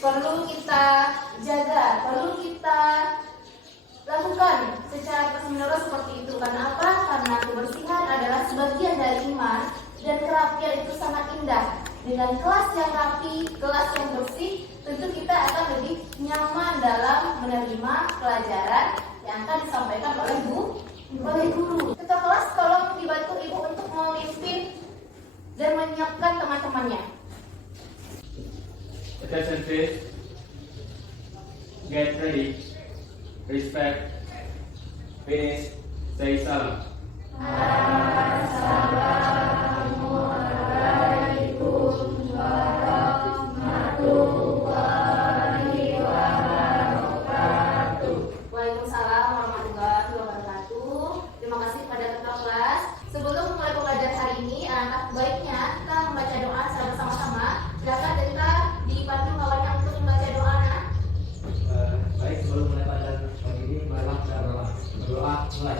perlu kita jaga, perlu kita lakukan secara terus-menerus seperti itu. Karena apa? Karena kebersihan adalah sebagian dari iman dan kerapian itu sangat indah. Dengan kelas yang rapi, kelas yang bersih, tentu kita akan lebih nyaman dalam menerima pelajaran yang akan disampaikan oleh guru. Ketua kelas tolong dibantu Ibu untuk memimpin dan menyiapkan teman-temannya. Attention please. Get ready. Respect. Finish. Say salam. Assalamualaikum warahmatullahi wabarakatuh. Waalaikumsalam warahmatullahi wabarakatuh. Terima kasih kepada ketua kelas. Sebelum memulai pembelajaran hari ini, alangkah baiknya kita membaca doa secara bersama-sama. Silakan kita dipandu kawannya untuk membaca doa. Baik, sebelum mulai pelajaran pagi ini, marilah kita berdoa. Mulai.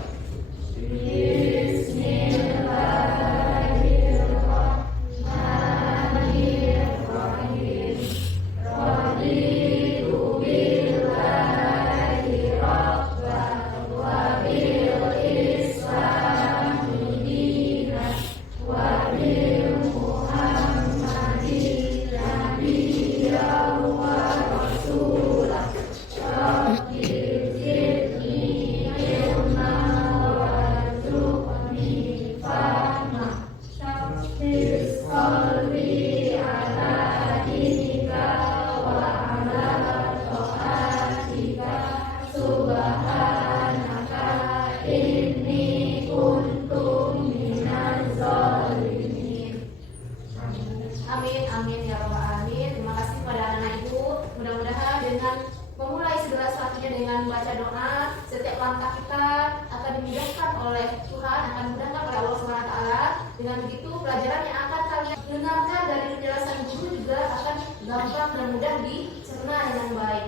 Amin, amin ya rabbal alamin. Terima kasih kepada anak-anak Ibu. Mudah-mudahan dengan memulai segala sesuatunya dengan membaca doa, setiap langkah kita akan dimudahkan oleh Tuhan, akan dimudahkan oleh Allah Subhanahu wa taala. Dengan begitu, pelajaran yang akan kalian dengarkan dari penjelasan guru juga akan gampang dan mudah dicerna dengan baik.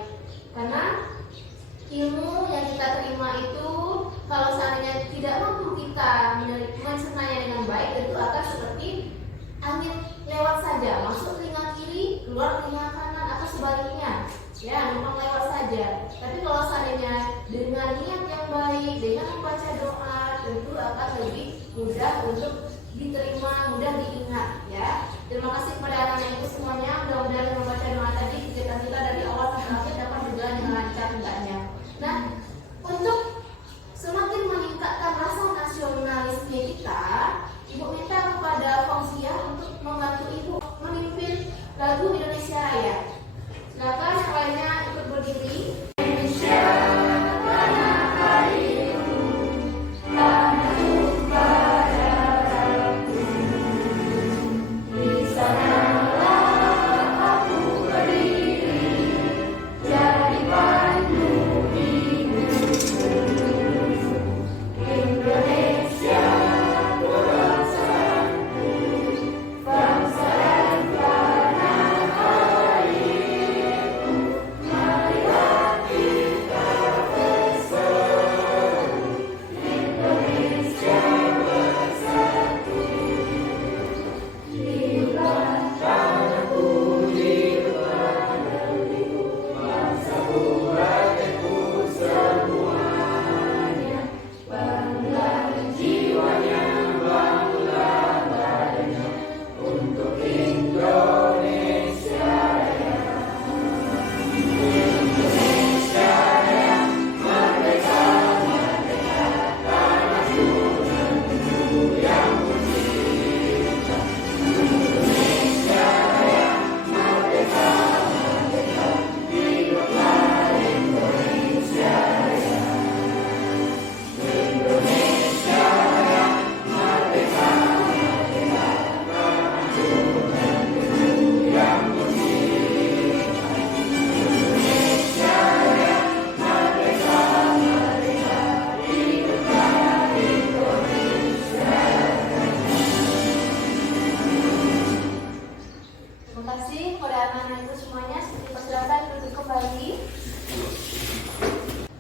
Karena ilmu yang kita terima itu kalau seandainya tidak mampu kita mencernanya dengan baik, itu akan seperti angin lewat saja, masuk telinga kiri, keluar telinga kanan atau sebaliknya. Ya, memang lewat saja. Tapi kalau seandainya dengan niat yang baik, dengan membaca doa, tentu akan lebih mudah untuk diterima, mudah diingat. Ya, terima kasih kepada anak-anak Ibu semuanya. Mudah-mudahan dengan membaca doa tadi kegiatan kita dari awal sampai akhir dapat berjalan dengan lancar hendaknya. Nah, untuk semakin meningkatkan rasa nasionalisme kita, Ibu minta kepada Fauzia untuk membantu Ibu memimpin lagu Indonesia Raya. Silakan yang lainnya ikut berdiri. Indonesia, tanah airku, tanah tumpah darahku. Di sanalah aku berdiri, jadi pandu hidupku. Indonesia,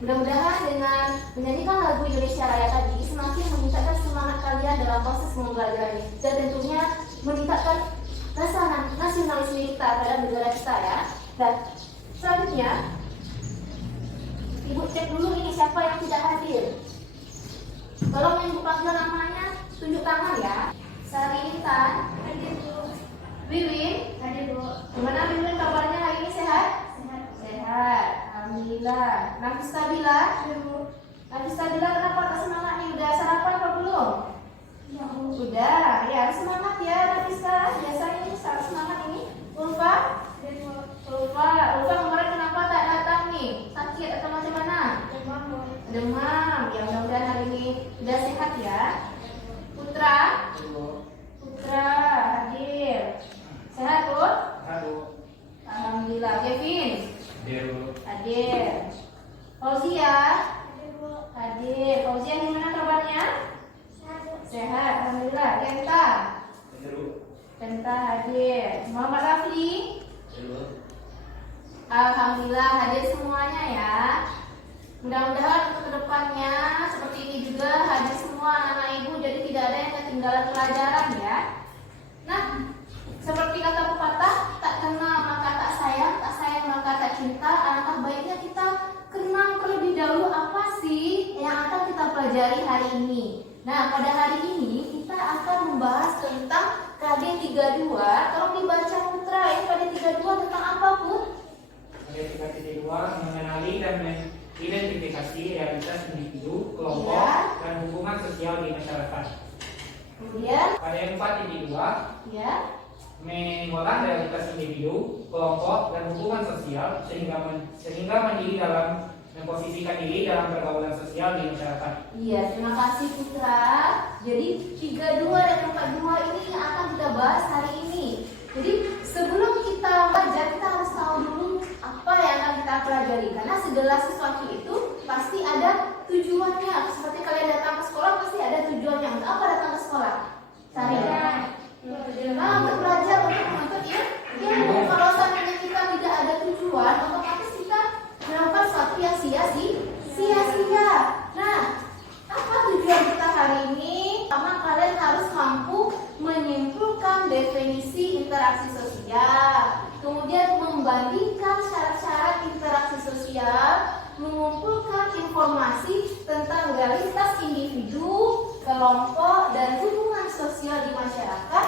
Mudah-mudahan dengan menyanyikan lagu Indonesia Raya tadi semakin meningkatkan semangat kalian dalam proses pembelajaran ini dan tentunya meningkatkan rasa nasionalisme kita terhadap negara kita ya. Dan siapa yang tidak hadir? Tolong yang dipanggil namanya tunjuk tangan ya. Sari Intan. Hadir Bu. Wiwin. Hadir Bu. Gimana Wiwin kabarnya hari ini sehat? Sehat. Sehat. Alhamdulillah. Nafis Stabila. Hadir Bu. Nafis Stabila kenapa tak semangat nih? Udah sarapan apa belum? Ya Bu. Udah. Ya harus semangat ya Nafisa. Biasanya ini harus semangat ini. Ulfa. Hadir Bu. Ulfa kemarin kenapa tak datang nih? Sakit atau macam mana? Demam Bu. Demam. Ya mudah-mudahan hari ini udah sehat ya. Putra. Putra hadir. Sehat Bu? Aduh. Alhamdulillah. Kevin Hadir Bu. hadir. Fauzia Hadir Bu. hadir. Fauzia gimana kabarnya? Sehat Bu. Sehat. Alhamdulillah. Kenta Hadir Bu. Kenta hadir. Muhammad Rafli Hadir Bu. Alhamdulillah hadir semuanya ya. Mudah-mudahan untuk kedepannya seperti ini juga hadir semua anak-anak ibu, jadi tidak ada yang ketinggalan pelajaran ya. Nah, seperti kata pepatah, tak kenal maka tak sayang maka tak cinta. Alangkah baiknya kita kenal terlebih dahulu apa sih yang akan kita pelajari hari ini. Nah, pada hari ini kita akan membahas tentang KD 32. Tolong dibaca Putra ya, KD 32 tentang apa Put? KD 32 mengenali dan mengidentifikasi realitas individu, kelompok, Iya. dan hubungan sosial di masyarakat. Kemudian, Pada 4.2 ya. mengolah realitas individu, kelompok, dan hubungan sosial sehingga mandiri dalam memposisikan diri dalam pergaulan sosial di masyarakat. Iya, terima kasih Putra. Jadi 32 dan 42 ini yang akan kita bahas hari ini. Jadi sebelum kita belajar, kita harus tahu dulu apa yang akan kita pelajari. Karena segala sesuatu itu pasti ada tujuannya. Seperti kalian datang ke sekolah pasti ada tujuannya. Untuk apa datang ke sekolah? Cari nah, untuk belajar, untuk menuntut ya. Kalau seandainya kita tidak ada tujuan, otomatis kita melakukan sesuatu yang sia-sia. Nah, apa tujuan kita hari ini? Pertama, kalian harus mampu menyimpulkan definisi interaksi sosial, kemudian membandingkan syarat-syarat interaksi sosial, mengumpulkan informasi tentang realitas individu, kelompok, dan hubungan sosial di masyarakat.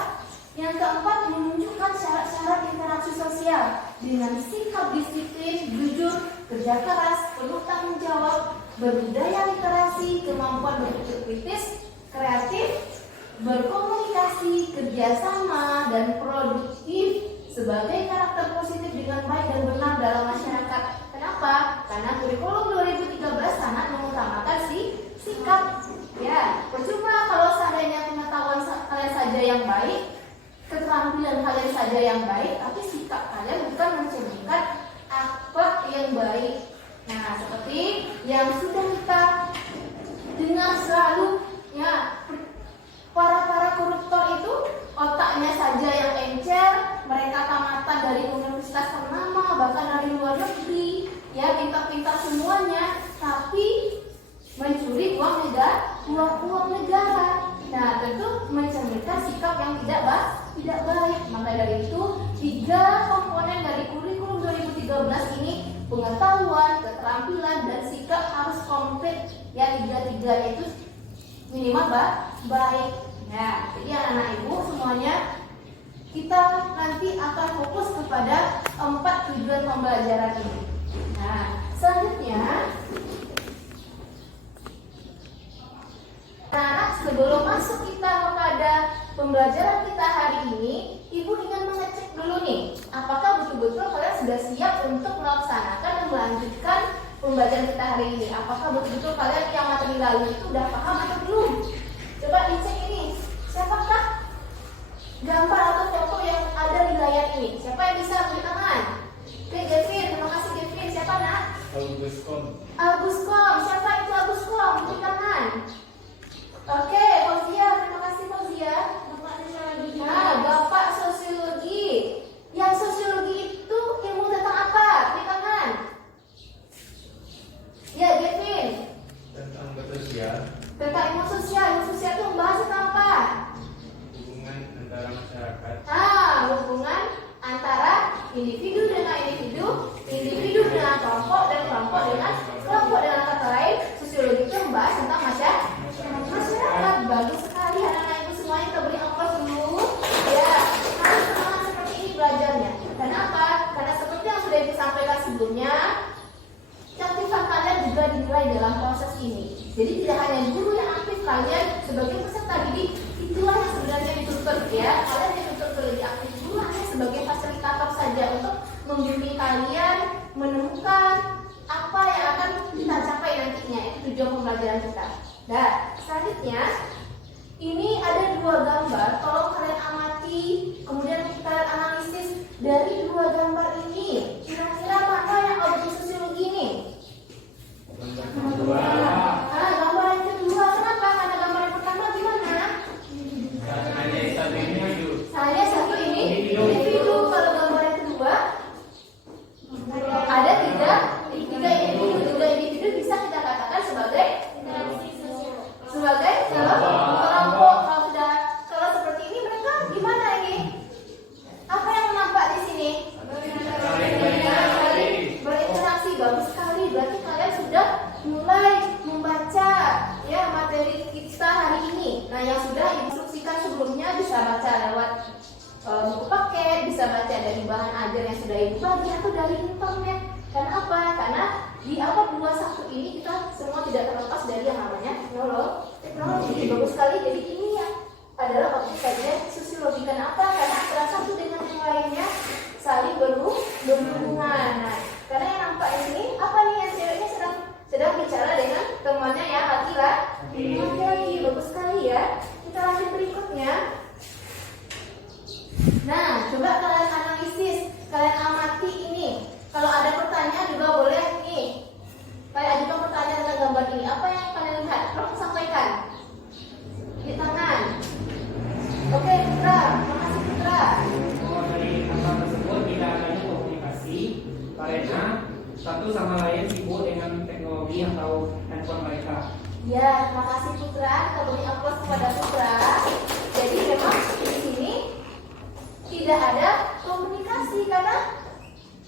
Yang keempat, menunjukkan syarat-syarat interaksi sosial dengan sikap disiplin, jujur, kerja keras, penuh tanggung jawab, berbudaya literasi, kemampuan berpikir kritis, kreatif, berkomunikasi, kerjasama, dan produktif sebagai karakter positif dengan baik dan benar dalam masyarakat. Kenapa? Karena kurikulum 2013 sangat mengutamakan sikap. Ya, percuma kalau seandainya pengetahuan kalian saja yang baik, keterampilan kalian saja yang baik, tapi sikap kalian bukan mencerminkan akhlak yang baik. Nah, seperti yang sudah kita dengar selalu, ya, para koruptor itu otaknya saja yang encer, mereka tamatan dari universitas ternama, bahkan dari luar negeri, ya, pintar-pintar semuanya, tapi mencuri uang negara. Nah, tentu mencerminkan sikap yang tidak baik. Maka dari itu, 3 komponen dari kurikulum 2013 ini, pengetahuan, keterampilan, dan sikap harus komplit. Ya, 3-3 itu minimal baik. Nah, jadi anak-anak ibu semuanya, kita nanti akan fokus kepada 4 tujuan pembelajaran ini. Nah, selanjutnya, anak-anak, sebelum masuk kita kepada pembelajaran kita hari ini, ibu ingin mengecek dulu nih, apakah betul-betul kalian sudah siap untuk melaksanakan dan melanjutkan pembelajaran kita hari ini. Apakah betul-betul kalian yang materi lalu itu udah paham atau belum? Coba dicek ini, siapakah gambar atau foto yang ada di layar ini? Siapa yang bisa beri tangan? Oke, Gavin, terima kasih Gavin. Siapa nak? Aguskom, siapa itu Aguskom? Beri tangan. Oke, Fauzia, terima kasih Fauzia. Nah, Bapak Sosiologi. Yang sosiologi itu ilmu tentang apa? Beri tangan. Ya, Gavin. Tentang bersosial, Tentang ilmu sosial. Ilmu sosial itu membahas tentang apa? hubungan antara masyarakat, Hubungan antara individu dengan individu, individu dengan kelompok, dan kelompok dengan kelompok. Dengan kata lain, tentang masyarakat. Bagus sekali anak-anak ibu semuanya, kita beri aplaus dulu. Ya, harus semangat seperti ini belajarnya. Kenapa? Karena seperti yang sudah ibu sampaikan sebelumnya, keaktifan kalian juga dinilai dalam proses ini. Jadi tidak hanya guru yang aktif, kalian sebagai peserta didik itulah yang sebenarnya dituntut ya. Kalian dituntut lebih aktif, guru hanya sebagai fasilitator saja untuk membimbing kalian menemukan apa yang akan kita capai nantinya. Itu tujuan pembelajaran kita. Nah, selanjutnya ini ada dua gambar. Tolong kalian amati, kemudian kalian analisis dari dua gambar ini. Kira-kira mana yang objek sosiologi ini? Dua. Gambar yang kedua. Kenapa? Karena gambar yang pertama gimana? Hanya satu ini maju. Saya satu ini individu. Kalau gambar yang kedua ada tiga individu bisa kita katakan sebagai kelompok. Kalau seperti ini mereka gimana ini? Apa yang nampak di sini? Berinteraksi. Bagus sekali. Berarti kalian sudah mulai membaca ya materi kita hari ini. Nah, yang sudah instruksikan sebelumnya bisa baca lewat buku paket, bisa baca dari bahan ajar yang sudah ibu bagi atau dari internet. Kenapa? Karena di abad 21 ini kita semua tidak terlepas dari yang namanya teknologi. Bagus sekali. Jadi ini ya adalah objek kajian sosiologi. Kenapa? Karena antara satu dengan yang lainnya saling berhubungan. Nah, karena yang nampak ini apa nih, yang ceweknya sedang bicara dengan temannya yang laki-laki. Bagus sekali ya. Kita lanjut berikutnya. Nah, coba kalian analisis, kalian amati ini. Kalau ada pertanyaan juga boleh nih. Kalian ajukan pertanyaan tentang gambar ini. Apa yang kalian lihat? Tolong sampaikan di tangan. Oke, Putra. Makasih Putra. Dari kata tersebut tidak adanya komunikasi karena satu sama lain sibuk dengan teknologi atau handphone mereka. Ya, terima kasih Putra. Kita beri aplaus kepada Putra. Jadi memang di sini tidak ada komunikasi karena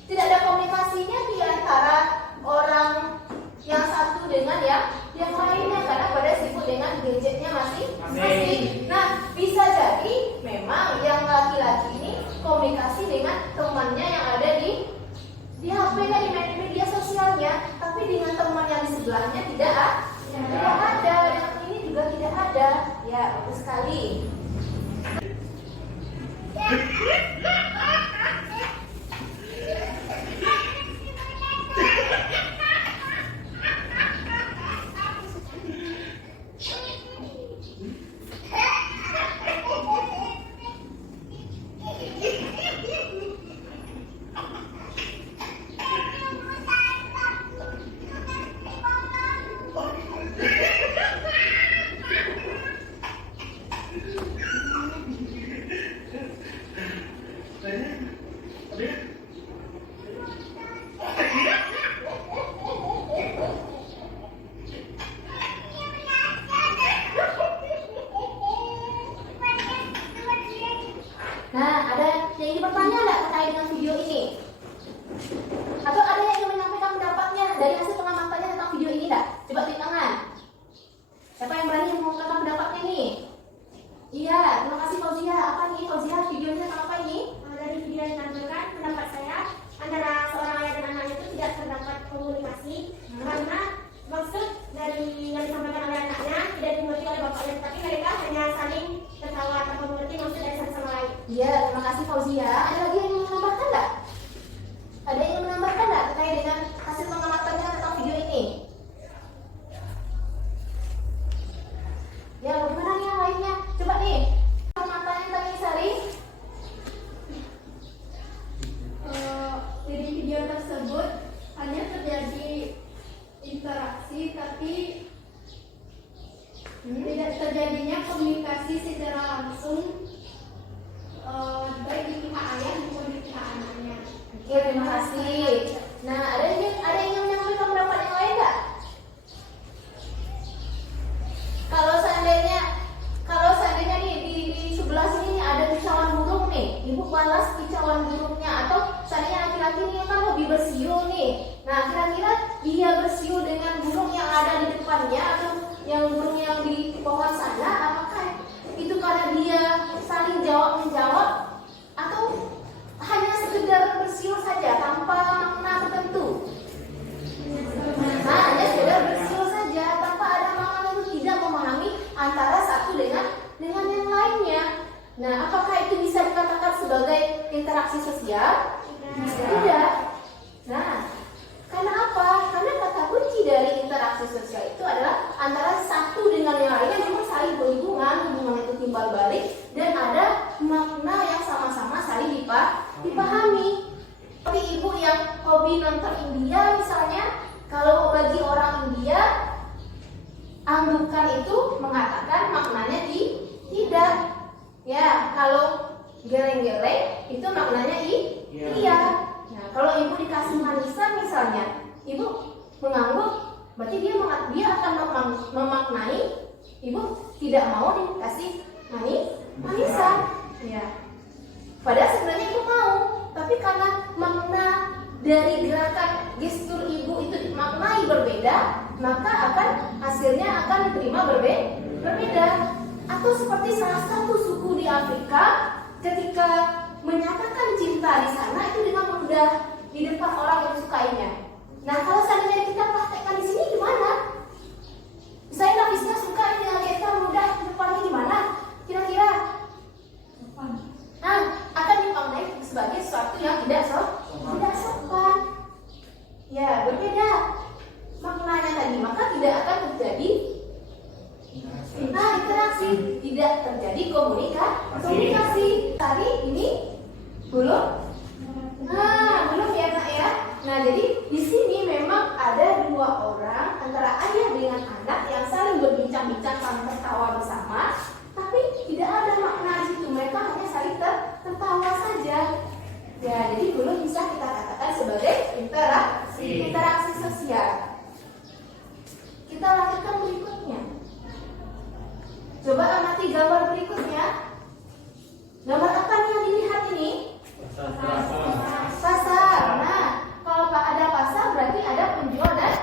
tidak ada komunikasinya di antara orang yang satu dengan yang lainnya karena pada sibuk dengan gadgetnya masing-masing. Nah, bisa jadi memang yang laki-laki ini komunikasi dengan temannya yang ada di HP-nya, di media sosialnya, tapi dengan teman yang di sebelahnya tidak ada. Dengan ini juga tidak ada. Ya, bagus sekali. Nah, ada yang ingin bertanya nggak terkait dengan video ini? Atau ada yang ingin menyampaikan pendapatnya dari hasil pengamatannya tentang video ini nggak? Coba tulis tangan. Siapa yang berani mengungkapkan pendapatnya nih? Iya, terima kasih Fauzia. Apa nih Fauzia? Videonya tentang apa ini? Dari video yang ditampilkan, pendapat saya antara seorang ayah dan anaknya itu tidak terdapat komunikasi karena maksud dari yang disampaikan oleh anaknya tidak dimengerti oleh bapaknya, tapi mereka hanya saling tertawa tanpa mengerti maksud dari satu sama lain. Iya, terima kasih Fauzia. Ada lagi yang ingin menambahkan nggak? Ada yang ingin menambahkan nggak terkait dengan hasil pengamatannya tentang video ini? Ya, bagaimana nih yang lainnya? Coba nih, pengamatannya tentang Sari. Dari video tersebut hanya terjadi interaksi tapi tidak terjadinya komunikasi secara langsung baik di pihak ayah maupun di pihak anaknya. Oke, terima kasih. Nah, ada yang menyampaikan pendapat yang lain nggak? Kalau seandainya nih di sebelah sini nih ada kicauan burung nih, ibu balas kicauan burungnya, atau seandainya laki-laki ini kan hobi bersiul nih. Nah, kira-kira dia bersiul dengan burung yang ada di depannya atau yang burung yang di pohon sana, apakah itu karena dia saling jawab menjawab atau hanya sekedar bersiul saja tanpa makna tertentu? Nah, hanya sekedar bersiul saja tanpa ada makna itu, tidak memahami antara satu dengan yang lainnya. Nah, apakah itu bisa dikatakan sebagai interaksi sosial? Tidak. Nah, karena apa? Karena kata kunci dari interaksi sosial itu adalah antara satu dengan yang lainnya memang saling berhubungan, hubungan itu timbal balik dan ada makna yang sama-sama saling dipahami. Seperti ibu yang hobi nonton India misalnya, kalau bagi orang India anggukan itu mengatakan maknanya tidak. Ya, kalau geleng-geleng itu maknanya iya. Nah, kalau ibu dikasih manisan misalnya, ibu mengangguk, berarti dia akan memaknai ibu tidak mau dikasih manisan. Ya. Padahal sebenarnya ibu mau, tapi karena makna dari gerakan gestur ibu itu dimaknai berbeda, maka hasilnya akan diterima berbeda. Atau seperti salah satu suku di Afrika ketika menyatakan cinta di sana itu dengan mudah di depan orang yang disukainya. Nah, kalau seandainya kita praktekkan di sini gimana? Saya Nafisnya suka dengan kita mudah di depannya gimana? Kira-kira? Nah, akan dimaknai sebagai sesuatu yang tidak sopan. Ya, berbeda maknanya tadi, maka tidak akan terjadi interaksi, tidak terjadi komunikasi. Tadi ini belum ya Nak ya. Nah, jadi di sini memang ada dua orang antara ayah dengan anak yang saling berbincang-bincang sambil tertawa bersama, tapi tidak ada makna di situ. Mereka hanya saling tertawa saja. Ya, jadi belum bisa kita katakan sebagai interaksi sosial. Kita lanjutkan berikutnya. Coba amati gambar berikutnya. Gambar apa nih yang dilihat ini? Pasar. Nah, kalau ada pasar berarti ada penjual dan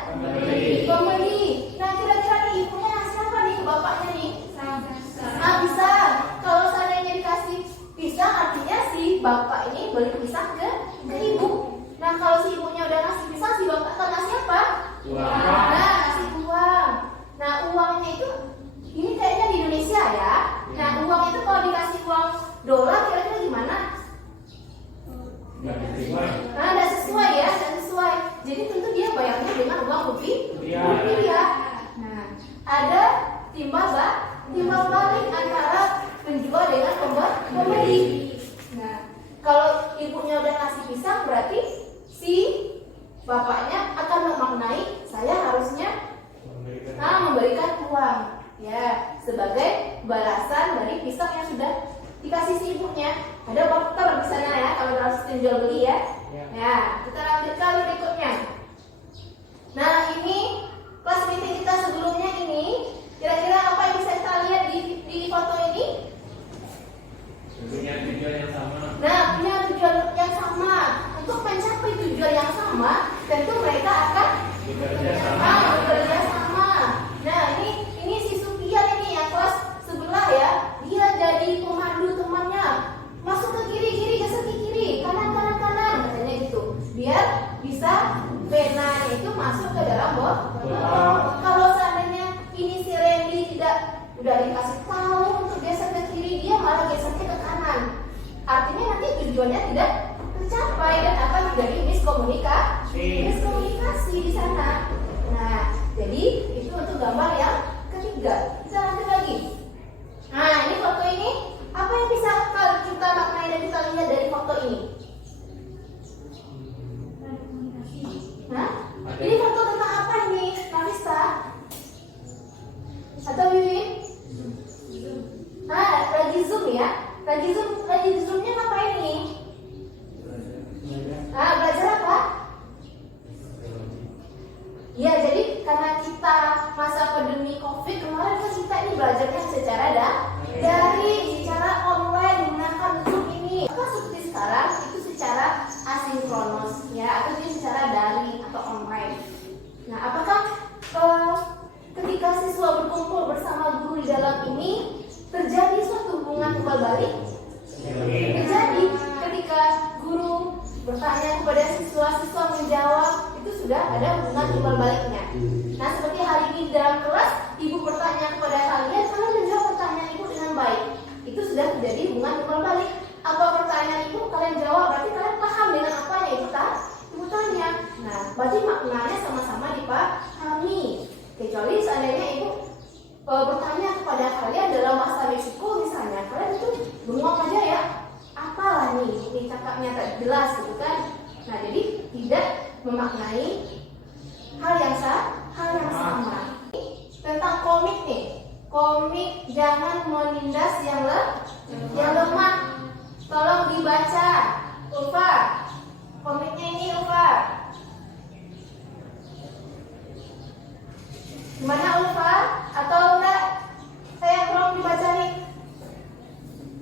pembeli. Nah, kira-kira nih ibunya siapa nih? Bapaknya nih? Nah, pisang. Kalau seandainya dikasih pisang, artinya si bapak ini beli pisang ke ibu. Nah, kalau si ibunya udah ngasih pisang, si bapak akan ngasih apa? Nah, ngasih uang. Nah, uangnya itu ini kayaknya di Indonesia ya. Nah, uang itu kalau dikasih uang dolar kira-kira gimana? Nah, tidak sesuai ya, tidak sesuai. Jadi tentu dia bayarnya dengan uang rupiah. Nah, ada timbal balik antara penjual dengan pembeli. Nah, kalau ibunya udah ngasih pisang berarti si bapaknya akan memaknai saya harusnya memberikan uang. Ya, sebagai balasan dari pisang yang sudah dikasih si ibunya. Ada dokter di sana ya, kalau dalam sistem jual beli ya. Ya, kita lanjutkan berikutnya. Nah, ini kelas meeting kita sebelumnya ini, kira-kira apa yang bisa kita lihat di foto ini? Punya tujuan yang sama. Nah, punya tujuan yang sama. Untuk mencapai tujuan yang sama, tentu mereka akan bekerja sama. Nah, ini si Supian ini yang kelas sebelah ya, dia jadi pemandu temannya. Masuk ke kiri, geser ke kiri, kanan, katanya gitu. Biar bisa pena itu masuk ke dalam botol. Kalau seandainya ini si Randy udah dikasih tahu untuk geser ke kiri, dia malah gesernya ke kanan. Artinya nanti tujuannya tidak tercapai dan akan menjadi miskomunikasi di sana. Nah, jadi itu untuk gambar yang ketiga. Kita lanjut lagi. Nah, ini foto ini, apa yang bisa kita maknai dan kita lihat dari foto ini? Nah, ini foto tentang apa ini, Nafisa? Atau Wiwin? Nah, lagi zoom ya. Lagi zoomnya ngapain nih? Nah, belajar apa? Ya, jadi karena kita sudah ada hubungan timbal baliknya. Nah, seperti hari ini dalam kelas ibu bertanya kepada kalian menjawab pertanyaan ibu dengan baik, itu sudah menjadi hubungan timbal balik. Atau pertanyaan ibu kalian jawab, berarti kalian paham dengan apa yang ibu tanya. Nah, berarti maknanya sama-sama dipahami. Kecuali seandainya ibu bertanya kepada kalian dalam bahasa Meksiko misalnya, kalian itu bengong aja ya, apalah nih cakapnya tak jelas gitu kan. Nah, jadi tidak memaknai hal yang sama. Tentang komik nih, komik jangan menindas yang lemah. Tolong dibaca, Ulfa. Komiknya ini Ulfa. Gimana Ulfa? Atau enggak? Saya tolong dibaca nih.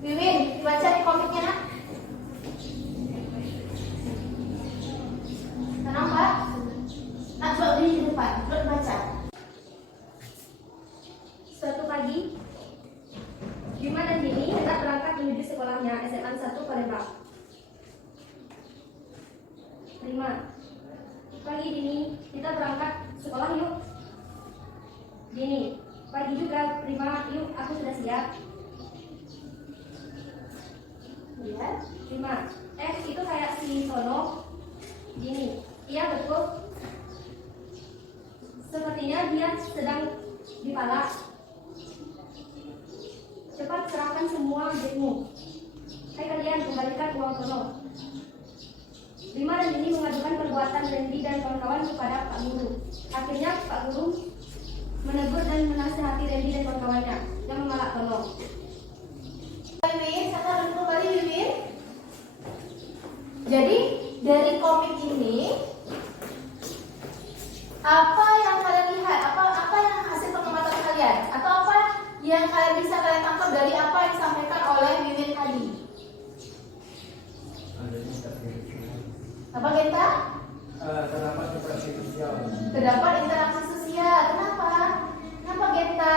Wiwin, dibaca nih komiknya nak. Tenang Pak. Nak coba di depan, coba baca. Suatu pagi, Bima dan Dini hendak berangkat menuju sekolahnya SMA 1 Palembang. Prima, pagi Dini, kita berangkat sekolah yuk. Dini, pagi juga Prima, yuk aku sudah siap. Ya. Prima, itu kayak si Sono. Dini, iya betul. Sepertinya dia sedang dipalak. Cepat serahkan semua duitmu. Hai kalian, kembalikan uang Sono. Prima dan Dini mengadukan perbuatan Randy dan kawan-kawan kepada Pak Guru. Akhirnya Pak Guru menegur dan menasihati Randy dan kawan-kawannya yang memalak Sono. Wiwin, saya duduk kembali Wiwin. Jadi dari komik ini apa yang kalian lihat? Apa yang hasil pengamatan kalian? Atau apa yang kalian bisa kalian tangkap dari apa yang disampaikan oleh Wiwin tadi? Apa Genta? Terdapat interaksi sosial. Terdapat interaksi sosial. Kenapa? Kenapa Genta?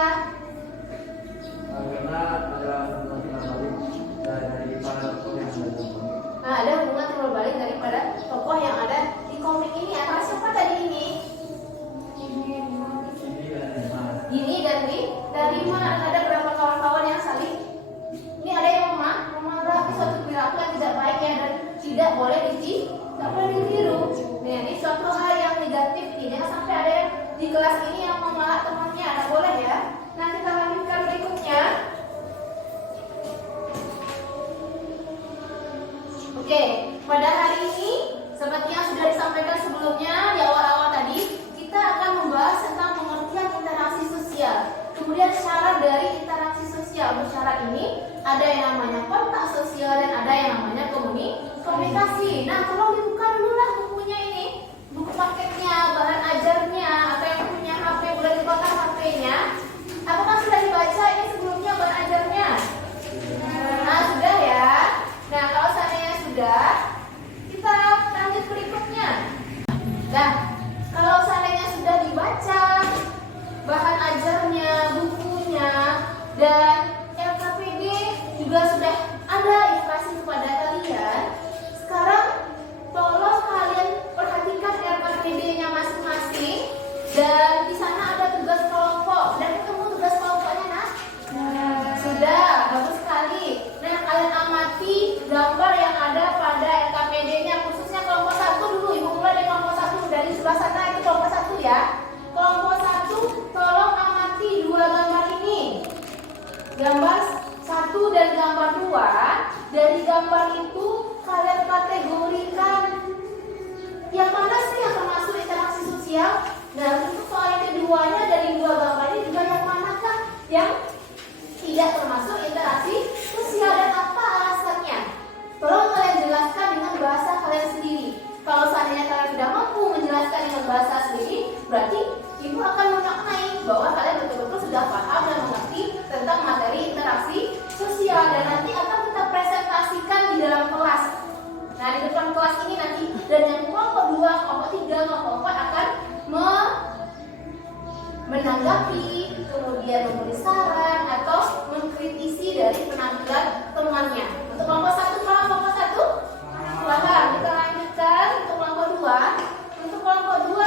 Karena ada hubungan timbal balik dari para tokoh yang ada dalam komik. Nah, ada hubungan timbal balik daripada tokoh yang ada di komik ini. Antara siapa tadi ini? Ini dan Rima. Ada berapa kawan-kawan yang saling? Ini ada yang memarahi suatu perilaku yang tidak baik ya, dan tidak boleh ditiru. Nah, ini suatu hal yang negatif nih. Jangan sampai ada yang di kelas ini yang memalak temannya. Tidak boleh ya. Nah, kita lanjutkan berikutnya. Oke, pada hari ini seperti yang sudah disampaikan sebelumnya di awal-awal tadi, kita akan membahas tentang pengertian interaksi sosial. Kemudian syarat dari interaksi sosial. Untuk syarat ini ada yang namanya kontak sosial dan ada yang namanya komunikasi. Nah, tolong dibuka dulu lah bukunya ini, buku paketnya, bahan ajarnya, atau yang punya HP boleh dibakar HP-nya. Apakah sudah dibaca ini sebelumnya bahan ajarnya? Nah, sudah ya. Nah, kalau seandainya sudah, kita lanjut berikutnya. Nah, kalau seandainya sudah dibaca bahan ajarnya, bukunya, dan LKPD juga sudah ada ilustrasi kepada kalian. Sekarang tolong kalian perhatikan LKPD-nya masing-masing, dan di sana ada tugas kelompok. Dan ketemu tugas kelompoknya, nah? Sudah, bagus sekali. Nah, kalian amati gambar yang ada pada LKPD-nya, khususnya kelompok 1 dulu. Ibu mulai dari kelompok 1, dari sebelah sana itu kelompok 1 ya. Kelompok 1, tolong amati dua gambar ini. Gambar 1 dan gambar 2. Dari gambar itu kalian kategorikan yang mana sih yang termasuk interaksi sosial. Nah, untuk soal yang keduanya dari dua gambar ini juga yang manakah yang tidak termasuk interaksi sosial dan apa alasannya? Tolong kalian jelaskan dengan bahasa kalian sendiri. Kalau seandainya kalian sudah mampu menjelaskan dengan bahasa sendiri, berarti ibu akan memaknai bahwa kalian betul-betul sudah paham dan mengerti tentang materi interaksi sosial, dan nanti akan kita presentasikan di dalam kelas. Nah, di depan kelas ini nanti, dan yang kelompok 2, kelompok 3, kelompok 4 akan menanggapi, kemudian memberi saran atau mengkritisi dari penampilan temannya. Untuk kelompok 1, paham kelompok 1? Paham. Kita lanjutkan untuk kelompok 2. Untuk kelompok 2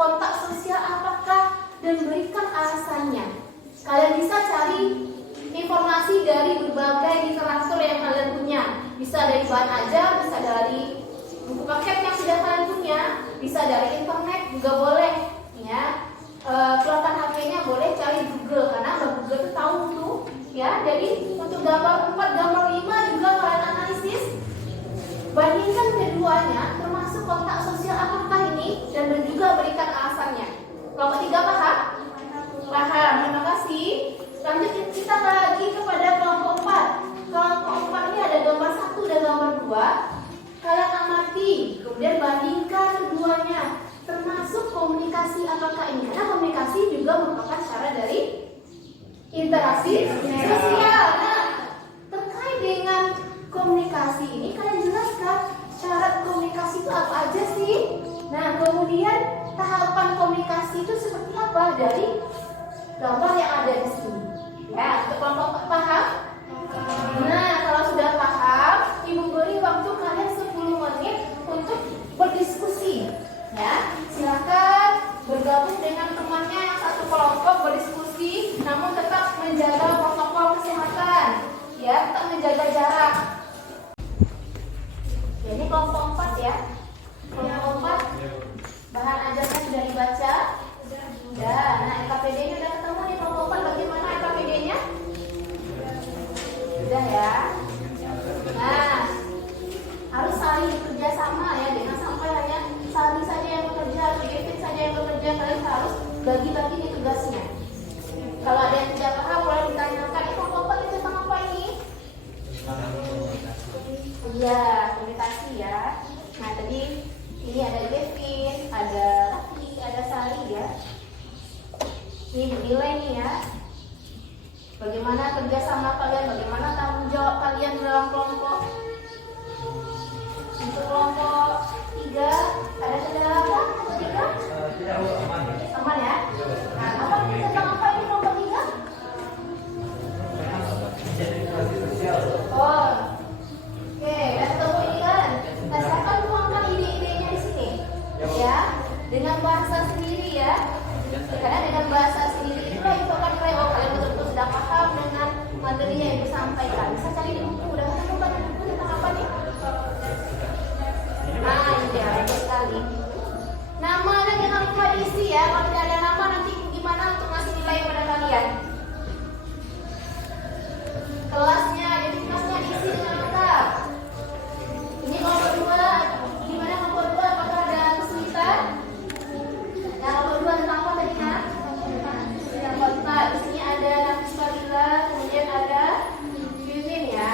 kontak sosial apakah dan berikan alasannya. Kalian bisa cari informasi dari berbagai literatur yang kalian punya. Bisa dari bahan ajar, bisa dari buku paket yang sudah kalian punya, bisa dari internet juga boleh. Ya, keluarkan HP-nya boleh cari Google karena Google itu tahu tuh. Ya, jadi untuk gambar 4, gambar 5 juga kalian analisis. Bandingkan keduanya, termasuk kontak sosial apakah ini, dan juga berikan alasannya. Kelompok 3 paham? Paham, terima kasih. Lanjut kita lagi kepada kelompok 4. Kelompok 4 ini ada gambar 1 dan gambar 2. Kalian amati, kemudian bandingkan keduanya, termasuk komunikasi apakah ini. Karena komunikasi juga merupakan cara dari interaksi sosial. Nah, terkait dengan komunikasi ini kalian jelaskan syarat komunikasi itu apa aja sih? Nah, kemudian tahapan komunikasi itu seperti apa dari gambar yang ada di sini. Ya, untuk kelompok paham? Nah, kalau sudah paham, Ibu beri waktu kalian 10 menit untuk berdiskusi. Ya, silakan bergabung dengan temannya yang satu kelompok berdiskusi, namun tetap menjaga protokol kesehatan. Ya, tetap menjaga jarak. Ya, ini kelompok 4 ya. Kelompok 4 bahan ajarnya sudah dibaca. Ya, nah LKPD-nya udah ketemu nih kelompok 4. Bagaimana LKPD-nya? Sudah ya. Nah, harus saling bekerja sama ya, jangan sampai hanya Sari saja yang bekerja atau Devin saja yang bekerja. Kalian harus bagi-bagi nih tugasnya. Kalau ada yang tidak paham boleh ditanyakan, kelompok 4 itu tentang apa ini? Iya, komunikasi ya. Nah, tadi ini ada Devin, ada Laki, ada Sari ya. Ini bernilai nih ya. Bagaimana kerjasama kalian, bagaimana tanggung jawab kalian dalam kelompok. Untuk kelompok 3 ada kendala apa? Kelompok 3? Tidak, aman. Aman ya? Nah, apa tentang apa ini kelompok 3? Interaksi sosial. Oh, oke, udah ketemu ini kan? Nah, silakan tuangkan ide-idenya di sini, ya, dengan bahasa sendiri ya. Karena dengan bahasa sendiri itulah itu akan nilai oh kalian betul-betul sudah paham dengan materinya yang disampaikan. Bisa cari di buku, udah ketemu kan di buku tentang apa nih? Nah, ini ya, bagus sekali. Namanya jangan lupa diisi ya. Kalau tidak ada nama nanti gimana untuk ngasih nilai pada kalian? Kelasnya, jadi kelasnya diisi dengan lengkap. Ini kelompok 2, gimana kelompok 2? Apakah ada kesulitan? Nah, kelompok 2 tentang apa tadi nak? Tentang kota. Di sini ada Nafis Fadila, kemudian ada Yuzin ya.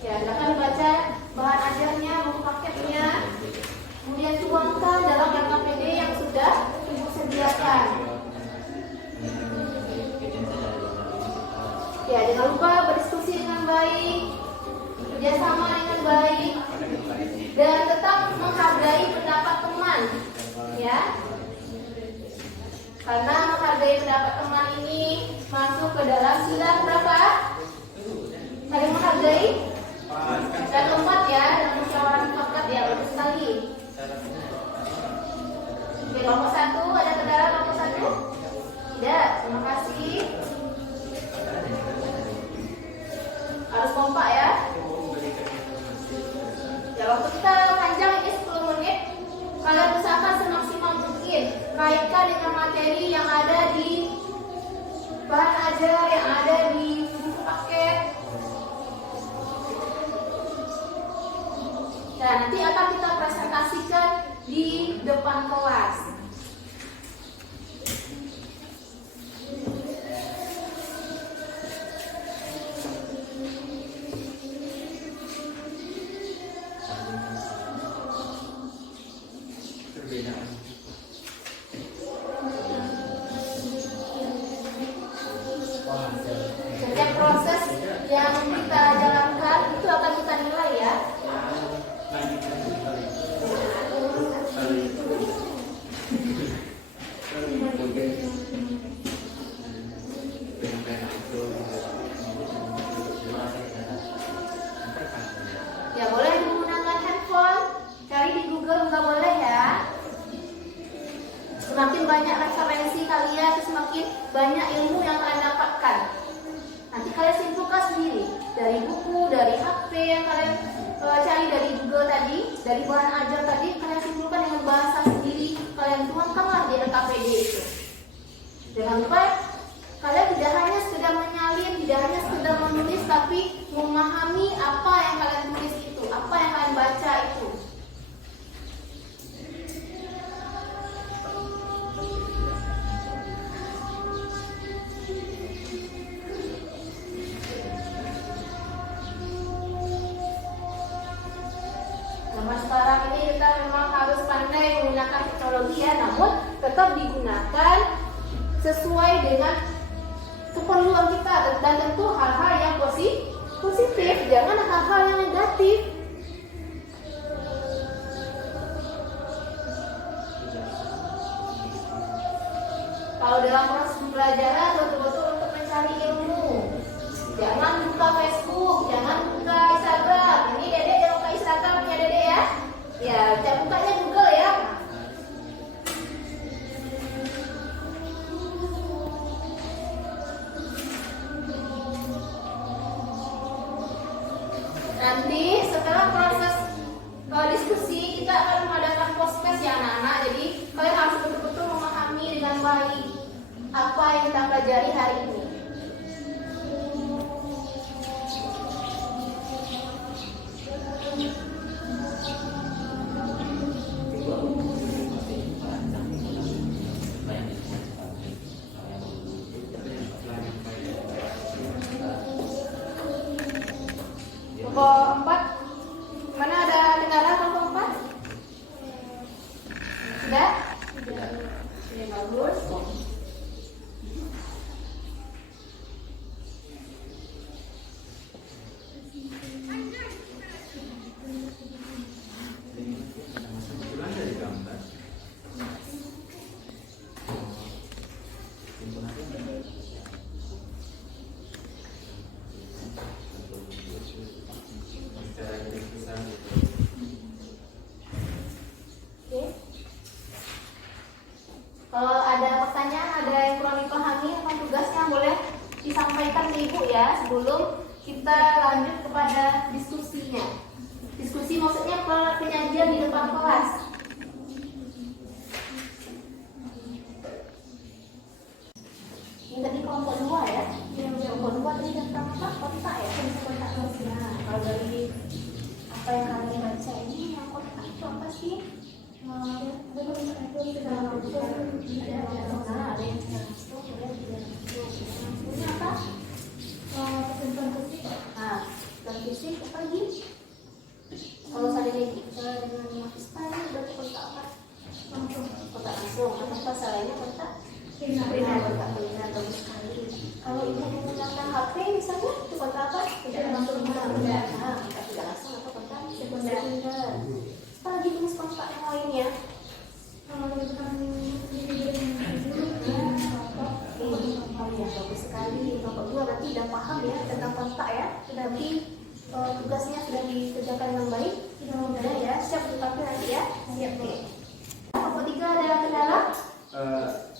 Ya, silakan baca bahan ajarnya, buku paketnya, kemudian tuangkan dalam LKPD yang sudah ibu sediakan. Ya, jangan lupa berdiskusi dengan baik, kerjasama dengan baik, dan tetap menghargai pendapat teman. Ya, karena menghargai pendapat teman ini masuk ke dalam sila berapa? Saling menghargai. Dan keempat ya, dalam musyawarah mufakat ya, bagus sekali. Oke, kelompok 1 ada kendala kelompok 1? Tidak, terima kasih. Harus kompak ya. Ya, waktu kita panjang ini 10 menit. Kalian usahakan semaksimal mungkin kaitkan dengan materi yang ada di bahan ajar, yang ada di buku paket. Nah, nanti akan kita presentasikan di depan kelas. Setiap proses yang kita jalankan itu akan kita nilai ya. banyak ilmu yang kalian dapatkan. Nanti kalian simpulkan sendiri dari buku, dari HP yang kalian cari dari Google tadi, dari bahan ajar tadi, kalian simpulkan dengan bahasa sendiri, kalian tuangkanlah di LKPD itu. Jangan lupa kalian tidak hanya sekedar menyalin, tidak hanya sekedar menulis, tapi memahami apa yang kalian tulis itu, apa yang kalian baca itu. Zaman sekarang ini kita memang harus pandai menggunakan teknologi ya, namun tetap digunakan sesuai dengan keperluan kita dan tentu hal-hal yang positif, jangan hal-hal yang negatif. Kalau dalam proses pembelajaran betul-betul untuk mencari ilmu, jangan buka Facebook, jangan buka Instagram. Ini Dedek jangan buka Instagram ya Dedek ya. Ya, jangan bukanya Google ya. Nanti setelah proses diskusi kita akan mengadakan podcast ya anak-anak. Jadi kalian harus betul-betul memahami dengan baik apa yang kita pelajari hari ini. Kelompok 4, mana ada kendala kelompok 4? Sudah? Oke, bagus. Kalau ada pertanyaan, ada yang kurang dipahami tentang tugasnya, boleh disampaikan ke Ibu ya sebelum kita lanjut kepada diskusinya. Diskusi maksudnya penyajian di depan kelas. Ini tadi kelompok 2 ya. Kelompok 2 tadi tentang apa? Kotak ya. Kotak terusnya. Kalau dari apa yang kalian baca ini, yang kotak itu apa sih? Ada ini apa? Ketentuan fisik. Nah, ketentuan fisik apa lagi? Kalau saya dengan style berarti kotak apa? Kotak langsung. Apa salahnya kotak? Primer, kotak primer bagus sekali. Kalau ibu menggunakan HP misalnya, itu kotak apa? Tidak langsung. Nah, kotak tidak langsung atau kotak sekunder. Apa lagi jenis kotak yang lainnya? Ya, bagus sekali. Kelompok 2 berarti sudah paham ya tentang kontak ya. Sudah tugasnya sudah dikerjakan dengan baik. Sudah ya, siap dipakai nanti ya. Siap nih. Kelompok 3 ada kendala?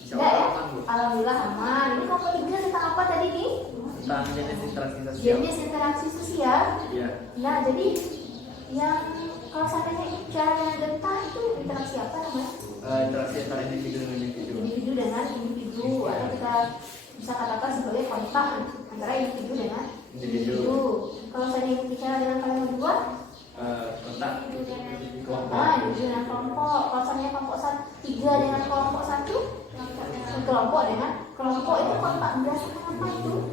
Tidak ya? Alhamdulillah aman. Ini kelompok 3 tentang apa tadi nih? Tentang jenis interaksi sosial. Jenis interaksi sosial. Iya. Nah, jadi yang kalau seandainya bicara dengan getah itu interaksi apa namanya? Interaksi antara individu dengan individu. Individu dengan individu, atau kita bisa katakan sebagai kontak antara individu dengan individu. Kalau saya bicara dengan kalian berdua, Kontak kelompok. individu dengan kelompok. Kalau saya kelompok 3 dengan kelompok 1, kelompok dengan kelompok itu kontak berdasarkan apa itu?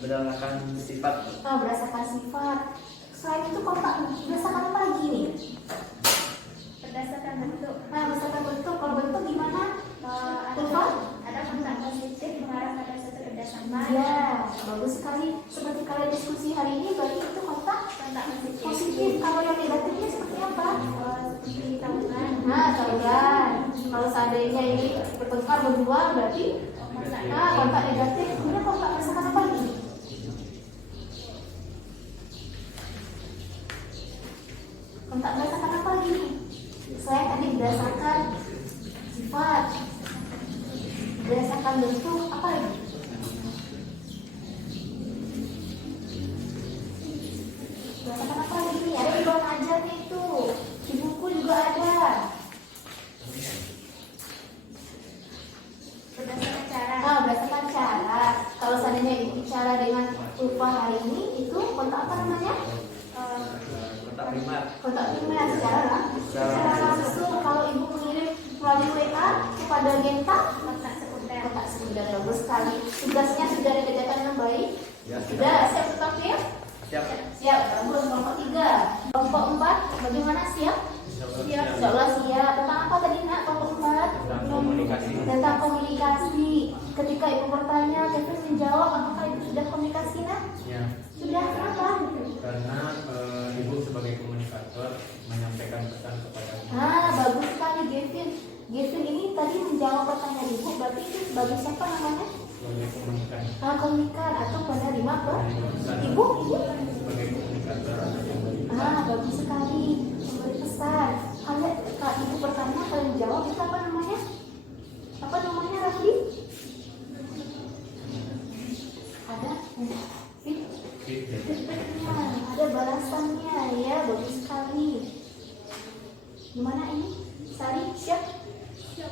Berdasarkan sifat. Berdasarkan sifat. Selain itu kontak berdasarkan apa lagi nih? Berdasarkan bentuk. Berdasarkan bentuk. Kalau bentuk gimana? Ada kontak positif mengarah pada suatu kerjasama. Ya, bagus sekali. Seperti kalian diskusi hari ini, berarti itu kontak positif. Kalau yang negatifnya seperti apa? Seperti tawuran. Tawuran. Kalau seandainya ini bertengkar berdua, berarti kontak negatif. Kemudian kontak berdasarkan apa lagi? Kontak berdasarkan apa lagi? Selain tadi berdasarkan sifat. berdasarkan bentuk apa ini? Berdasarkan apa ini? Ada di bawah ajarnya itu, di buku juga ada. Berdasarkan cara. Berdasarkan cara. Kalau seandainya bicara dengan upah hari ini, itu kontak apa namanya? Kontak primer. Kontak primer secara langsung. Kalau ibu mengirim melalui WA kepada Genta, Kontak sekunder. kontak sekunder. Bagus sekali. Tugasnya sudah dikerjakan dengan baik. Ya, Sudah siap tetap ya? siap. Siap. Bagus. Kelompok 3, kelompok 4, bagaimana siap? Siap. Insyaallah siap. Tentang apa tadi nak kelompok 4? Tentang komunikasi. Tentang komunikasi. Ketika ibu bertanya, Kevin menjawab, apakah ibu sudah komunikasi nak? Ya, Sudah. Kenapa? karena ibu sebagai komunikator menyampaikan pesan kepada kita. Bagus sekali Gavin. Gavin ini tadi menjawab pertanyaan ibu, berarti itu sebagai siapa namanya? Sebagai komunikan. Komunikan atau penerima ibu? Sebagai komunikator atau yang beri. Bagus sekali. Memberi pesan. Kalau ibu bertanya, kalian jawab, itu apa namanya? Apa namanya Rafli? Ada? Feedback. Ada balasannya ya, bagus sekali. Gimana ini? Sari siap?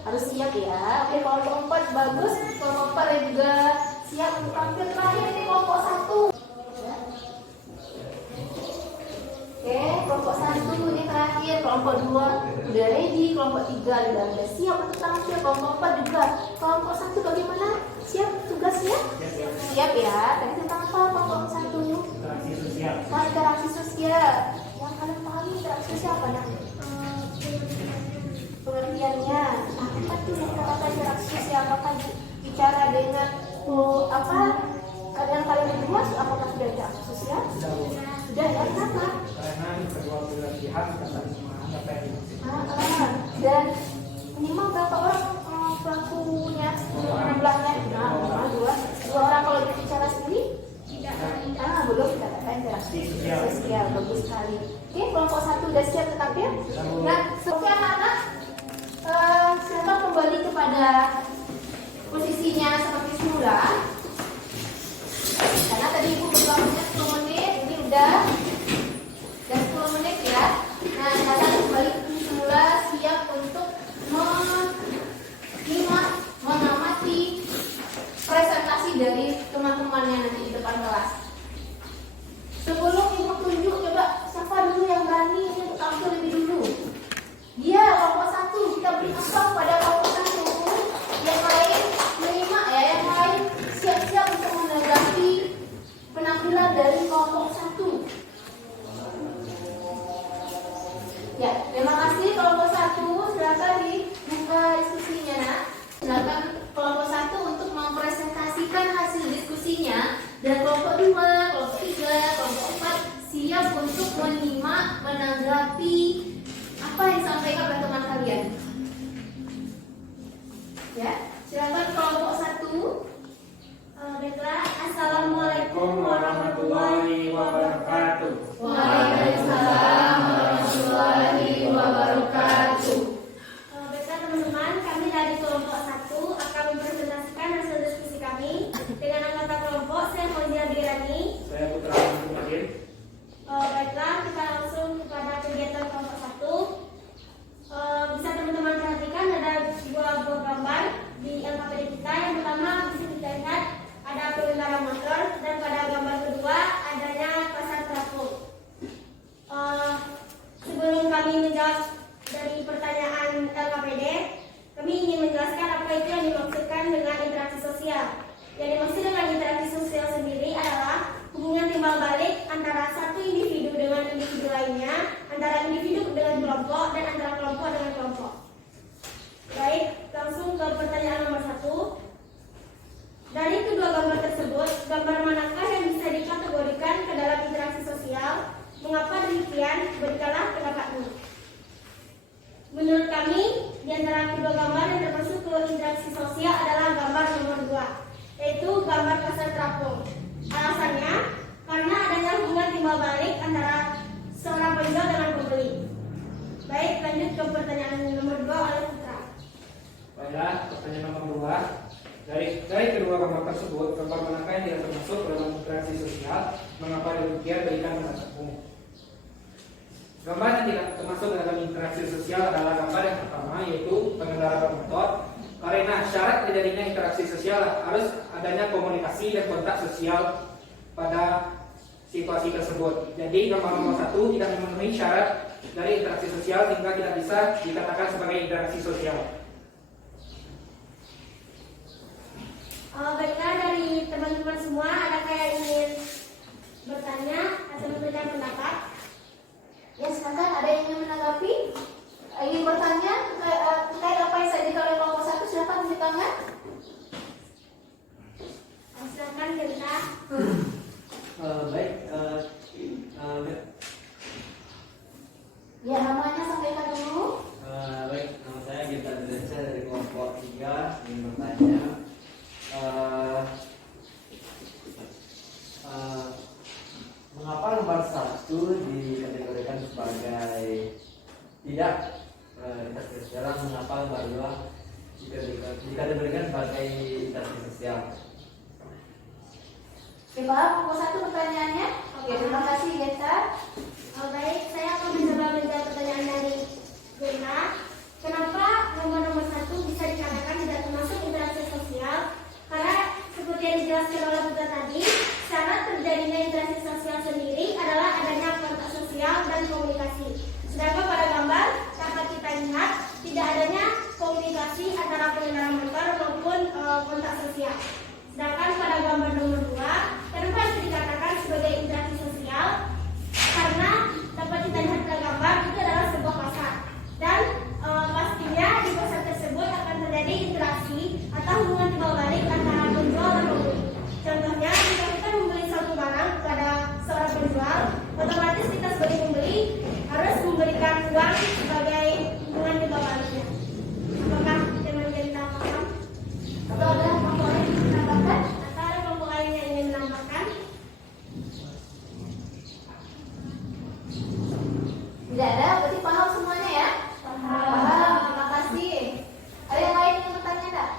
Harus siap ya. Oke, kelompok 4 bagus. Kelompok 4 juga siap untuk tampil terakhir nih kelompok 1. Oke, kelompok 1 ini terakhir. Kelompok 2 udah ready. Kelompok 3 udah siap untuk tampil. Kelompok 4 juga. Kelompok 1 bagaimana? Siap tugasnya? Siap ya. Tadi tentang apa kelompok 1? Interaksi sosial. Interaksi sosial. Yang kalian pahami interaksi sosial apa nak? Pengertiannya apa tuh yang kata interaksi sosial? Apakah bicara dengan apa? Kalian berdua apakah sudah interaksi sosial? Sudah ya, kenapa? Karena kedua belah pihak kita saling memahami apa yang dimaksud. Dan minimal berapa orang pelakunya? Jumlahnya? Dua orang. Kalau bicara sendiri? Belum kita katakan interaksi sosial. Bagus sekali. Oke, kelompok 1 udah siap tetap ya? Nah, oke anak-anak, silakan kembali kepada posisinya seperti semula. Karena tadi ibu berbangunnya 10 menit, ini udah 10 menit ya. Nah, kalian kembali ke semula, siap untuk menyimak, mengamati presentasi dari teman-temannya nanti di depan kelas. Sebelum ibu tunjuk, coba siapa dulu yang berani ini untuk tampil lebih dulu? Dia kelompok 1, kita beri aplaus pada kelompok 1. Yang lain menyimak ya, yang lain siap-siap untuk menanggapi penampilan dari kelompok 1. Ya, terima kasih kelompok 1. Silakan dibuka diskusinya nak. Silakan kelompok 1 untuk mempresentasikan hasil diskusinya, dan kelompok 2, kelompok 3, kelompok 4 siap untuk menyimak, menanggapi apa yang disampaikan oleh teman kalian. Ya, silakan kelompok 1. Baiklah, Assalamualaikum warahmatullahi wabarakatuh. Waalaikumsalam warahmatullahi wabarakatuh. Baiklah teman-teman, kami dari kelompok 1 akan mempresentasikan hasil diskusi kami dengan anggota kelompok. Saya Fauzia Birani. Saya Putra Abdul. Baiklah, kita langsung kepada kegiatan kelompok 1. Bisa teman-teman perhatikan ada dua buah gambar di LKPD kita. Yang pertama bisa kita lihat ada pengendara motor, dan pada gambar kedua adanya pasar terapung. Sebelum kami menjawab dari pertanyaan LKPD, kami ingin menjelaskan apa itu yang dimaksudkan dengan interaksi sosial. Yang dimaksud dengan interaksi sosial sendiri adalah hubungan timbal balik antara satu individu dengan individu lainnya, antara individu dengan kelompok, dan antara kelompok dengan kelompok. Baik, langsung ke pertanyaan nomor 1. Dari kedua gambar tersebut, gambar manakah yang bisa dikategorikan ke dalam interaksi sosial? Mengapa demikian? Berikanlah pendapatmu. Menurut kami, di antara kedua gambar yang termasuk ke interaksi sosial adalah gambar nomor 2, yaitu gambar pasar terapung. Alasannya, karena adanya hubungan timbal balik antara seorang penjual dengan pembeli. Baik, lanjut ke pertanyaan nomor 2 oleh Putra. Pertanyaan Baiklah, pertanyaan nomor 2. Dari kedua gambar tersebut, gambar manakah yang tidak termasuk dalam interaksi sosial? Mengapa demikian? Berikan pendapatmu. Gambar yang tidak termasuk dalam interaksi sosial adalah gambar yang pertama, yaitu pengendara bermotor. Karena syarat terjadinya interaksi sosial harus adanya komunikasi dan kontak sosial pada situasi tersebut. Jadi gambar nomor 1 tidak memenuhi syarat dari interaksi sosial sehingga tidak bisa dikatakan sebagai interaksi sosial. Baiklah, dari teman-teman semua ada yang ingin bertanya atau memberikan pendapat? Ya, silakan, ada yang ingin menanggapi? Ingin bertanya terkait apa yang saya dijelaskan oleh kelompok 1, silakan tunjuk tangan. Silakan Genta. Baik, Ya, namanya sampaikan dulu. baik, nama saya Gita Desa dari kelompok 3 ingin bertanya. Mengapa lembar 1 dikategorikan sebagai tidak interaksi sosial? Mengapa lembar 2 dikategorikan sebagai interaksi sosial? Oke, paham kelompok 1 pertanyaannya? Oke, terima kasih Genta. Baik, saya akan mencoba menjawab pertanyaan dari Genta. Kenapa nomor 1 bisa dikatakan tidak termasuk interaksi sosial? Karena seperti yang dijelaskan oleh Buta tadi, syarat terjadinya interaksi sosial sendiri adalah adanya kontak sosial dan komunikasi. Sedangkan pada gambar dapat kita lihat tidak adanya komunikasi antara pengendara motor maupun kontak sosial. Sedangkan pada gambar nomor 2, kenapa itu dikatakan sebagai interaksi sosial? Karena dapat kita lihat pada gambar itu adalah sebuah pasar dan pastinya di pasar tersebut akan terjadi interaksi atau hubungan timbal balik antara penjual dan pembeli. Contohnya, jika kita membeli suatu barang kepada seorang penjual, otomatis kita sebagai pembeli harus memberikan uang sebagai hubungan timbal baliknya. Apakah teman kita paham? Atau ada kelompok lain yang menambahkan? Atau ada kelompok lain yang ingin menambahkan? Tidak ada, berarti paham semuanya ya? Paham, terima kasih. Ada yang lain yang bertanya enggak?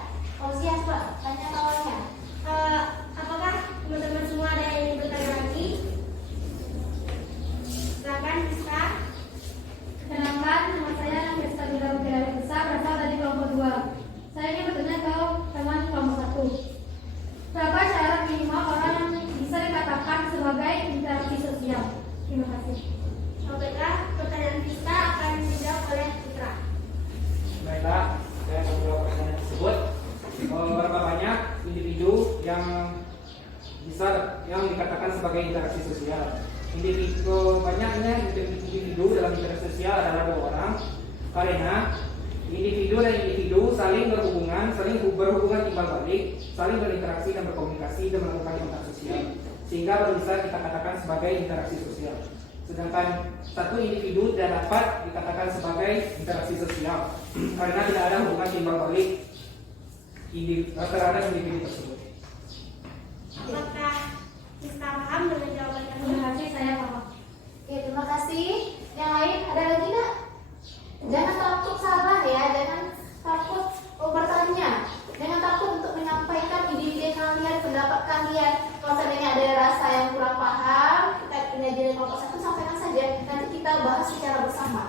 Siap, Pak, tanya awalnya. Apakah teman-teman semua ada yang ingin bertanya lagi? Silakan, bisa. Kenalkan, nama saya Nafisa Bila Mutiara Besar, berasal dari kelompok 2. Saya ingin bertanya ke teman kelompok 1. Berapa syarat minimal orang yang bisa dikatakan sebagai interaksi sosial? Terima kasih. Baiklah, pertanyaan kita akan dijawab oleh Putra. Baiklah, saya akan menjawab pertanyaan tersebut. Berapa banyak individu yang dikatakan sebagai interaksi sosial? Banyaknya individu dalam interaksi sosial adalah 2 orang, karena individu dan individu saling berhubungan timbal balik, saling berinteraksi dan berkomunikasi dan melakukan kontak sosial, sehingga baru bisa kita katakan sebagai interaksi sosial. Sedangkan satu individu tidak dapat dikatakan sebagai interaksi sosial karena tidak ada hubungan timbal balik terhadap individu tersebut. Apakah kita paham dengan jawaban kami? Terima kasih, saya paham. Oke, terima kasih. Yang lain ada lagi nggak? Jangan takut salah ya, jangan takut bertanya, jangan takut untuk menyampaikan ide-ide kalian, pendapat kalian. Kalau seandainya ada rasa yang kurang paham, kita dari kelompok 1 sampaikan saja. Nanti kita bahas secara bersama.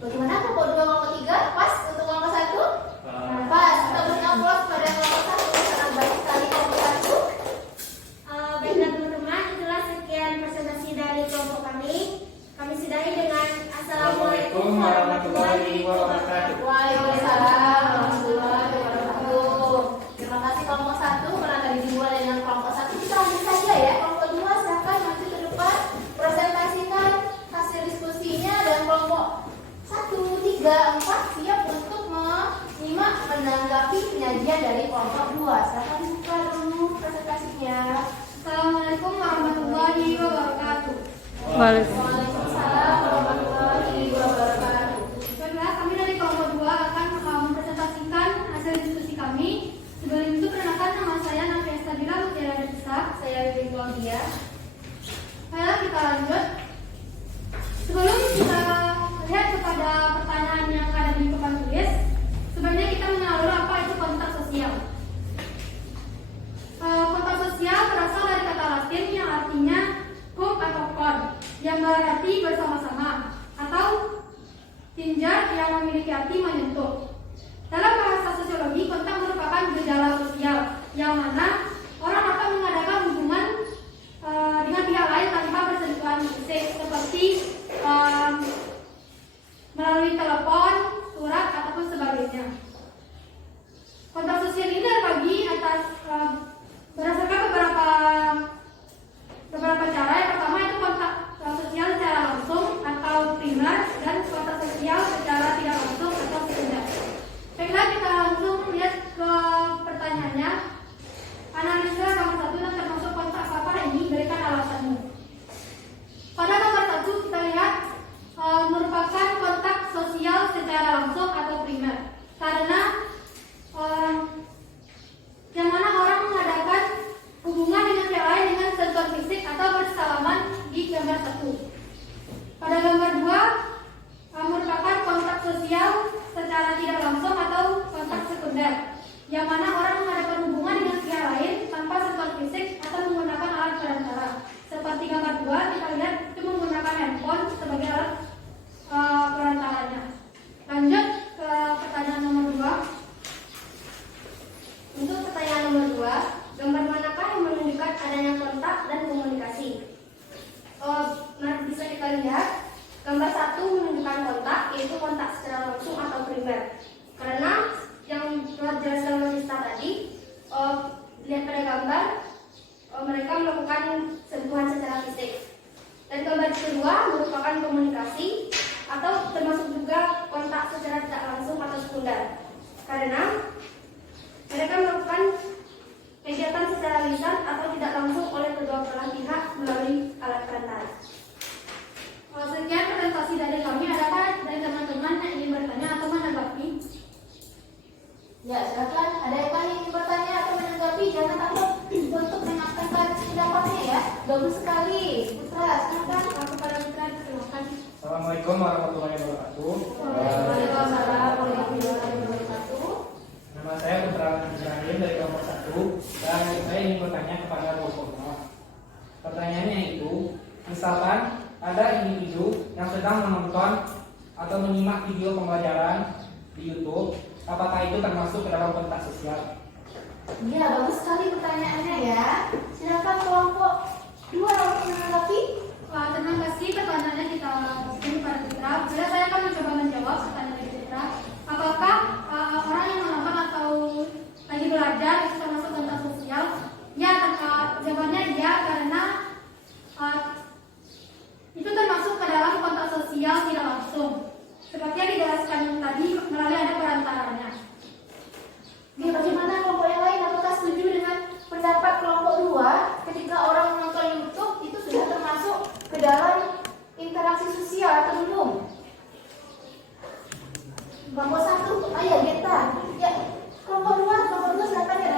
Bagaimana kelompok 2, kelompok 3? Pas untuk kelompok 1? Pas. Kita beri aplaus pada kelompok 1. Sangat baik sekali kelompok 1. Baiklah teman-teman, itulah sekian presentasi dari kelompok kami. Kami sudahi dengan Assalamualaikum warahmatullahi wabarakatuh. Waalaikumsalam warahmatullahi wabarakatuh. Terima kasih kelompok 1 karena tadi dimulai dengan kelompok 1. Kita lanjut saja ya. Kelompok 2 silakan nanti ke depan presentasikan hasil diskusinya, dan kelompok 1, 3, 4 siap untuk menyimak menanggapi penyajian dari kelompok 2. Silakan dibuka dulu presentasinya. Assalamualaikum warahmatullahi wabarakatuh. Waalaikumsalam warahmatullahi wabarakatuh. Baiklah, kami dari kelompok 2 akan mempresentasikan hasil diskusi kami. Sebelum itu, perkenalkan, nama saya Nafisa Bila Mutiara Besar. Saya Wiwin Claudia. Baiklah, kita lanjut. Sebelum kita lihat kepada pertanyaan yang ada di papan tulis, sebenarnya kita memiliki arti menyentuh. Dalam bahasa sosiologi, kontak merupakan gejala sosial yang mana orang akan mengadakan hubungan dengan pihak lain tanpa bersentuhan fisik, seperti melalui telepon, surat, ataupun sebagainya. Kontak sosial ini terbagi atas berdasarkan beberapa cara. Yang pertama itu kontak sosial secara langsung atau primer, dan kontak sosial secara tidak langsung atau sekunder. Baiklah, kita langsung lihat ke pertanyaannya. Analisa nomor 1 yang termasuk kontak apa ini, berikan alasanmu. Pada nomor 1 kita lihat merupakan kontak sosial secara langsung atau primer, karena yang mana orang mengadakan hubungan dengan pihak lain dengan sentuhan fisik atau bersalaman di gambar 1. Pada gambar 2 merupakan kontak sosial secara tidak langsung atau kontak sekunder, yang mana orang mengadakan hubungan dengan pihak lain tanpa sentuhan fisik atau menggunakan alat perantara. Seperti gambar 2 kita lihat itu menggunakan handphone sebagai alat perantaranya. Lanjut ke pertanyaan nomor 2. Untuk pertanyaan nomor 2, gambar manakah yang menunjukkan adanya kontak dan komunikasi? Bisa kita lihat gambar 1 menunjukkan kontak, yaitu kontak secara langsung atau primer. Karena yang telah dijelaskan oleh Sista tadi, lihat pada gambar mereka melakukan sentuhan secara fisik. Dan gambar kedua merupakan komunikasi atau termasuk juga kontak secara tidak langsung atau sekunder. Karena mereka melakukan kegiatan secara lisan atau tidak langsung oleh kedua belah pihak melalui alat perantara. Sekian presentasi dari kami. Adakah dari teman-teman yang ingin bertanya atau menanggapi? Ya, silakan. Ada yang ingin bertanya atau menanggapi? Jangan takut untuk menyampaikan pendapatnya ya. Bagus sekali. Putra, silakan. Kepada Putra, silakan. Assalamualaikum warahmatullahi wabarakatuh. Waalaikumsalam warahmatullahi wabarakatuh. Nama saya Putra Ibrahim dari kelompok 1, dan saya ingin bertanya kepada kelompok 2. Pertanyaannya itu, misalkan ada individu yang sedang menonton atau menyimak video pembelajaran di YouTube, apakah itu termasuk ke dalam kontak sosial? Ya, bagus sekali pertanyaannya ya. Silakan kelompok 2 untuk menanggapi. Terima kasih, pertanyaannya kita berikan pada Putra. Bila saya akan mencoba menjawab pertanyaan dari Putra, apakah orang yang menonton atau lagi belajar itu termasuk kontak sosial? Ya, jawabannya ya, karena itu termasuk ke dalam kontak sosial tidak langsung. Seperti yang dijelaskan tadi, melalui ada perantaranya. Ya, bagaimana kelompok yang lain? Apakah setuju dengan pendapat kelompok 2 ketika orang menonton YouTube itu sudah termasuk ke dalam interaksi sosial atau belum? Kelompok 1, ayo Geta. Ya, kelompok 2 silakan ya.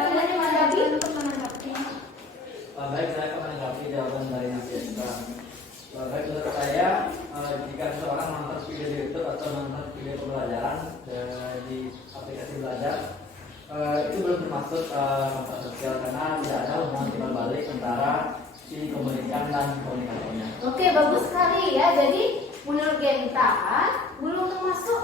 Baik, saya akan menanggapi jawaban dari Mas Yesta. Baik, menurut saya jika seseorang menonton video di YouTube atau menonton video pembelajaran di aplikasi belajar, itu belum termasuk kontak sosial karena tidak ada hubungan timbal balik antara si komunikan dan komunikasinya. Oke, bagus sekali ya. Jadi menurut Genta belum termasuk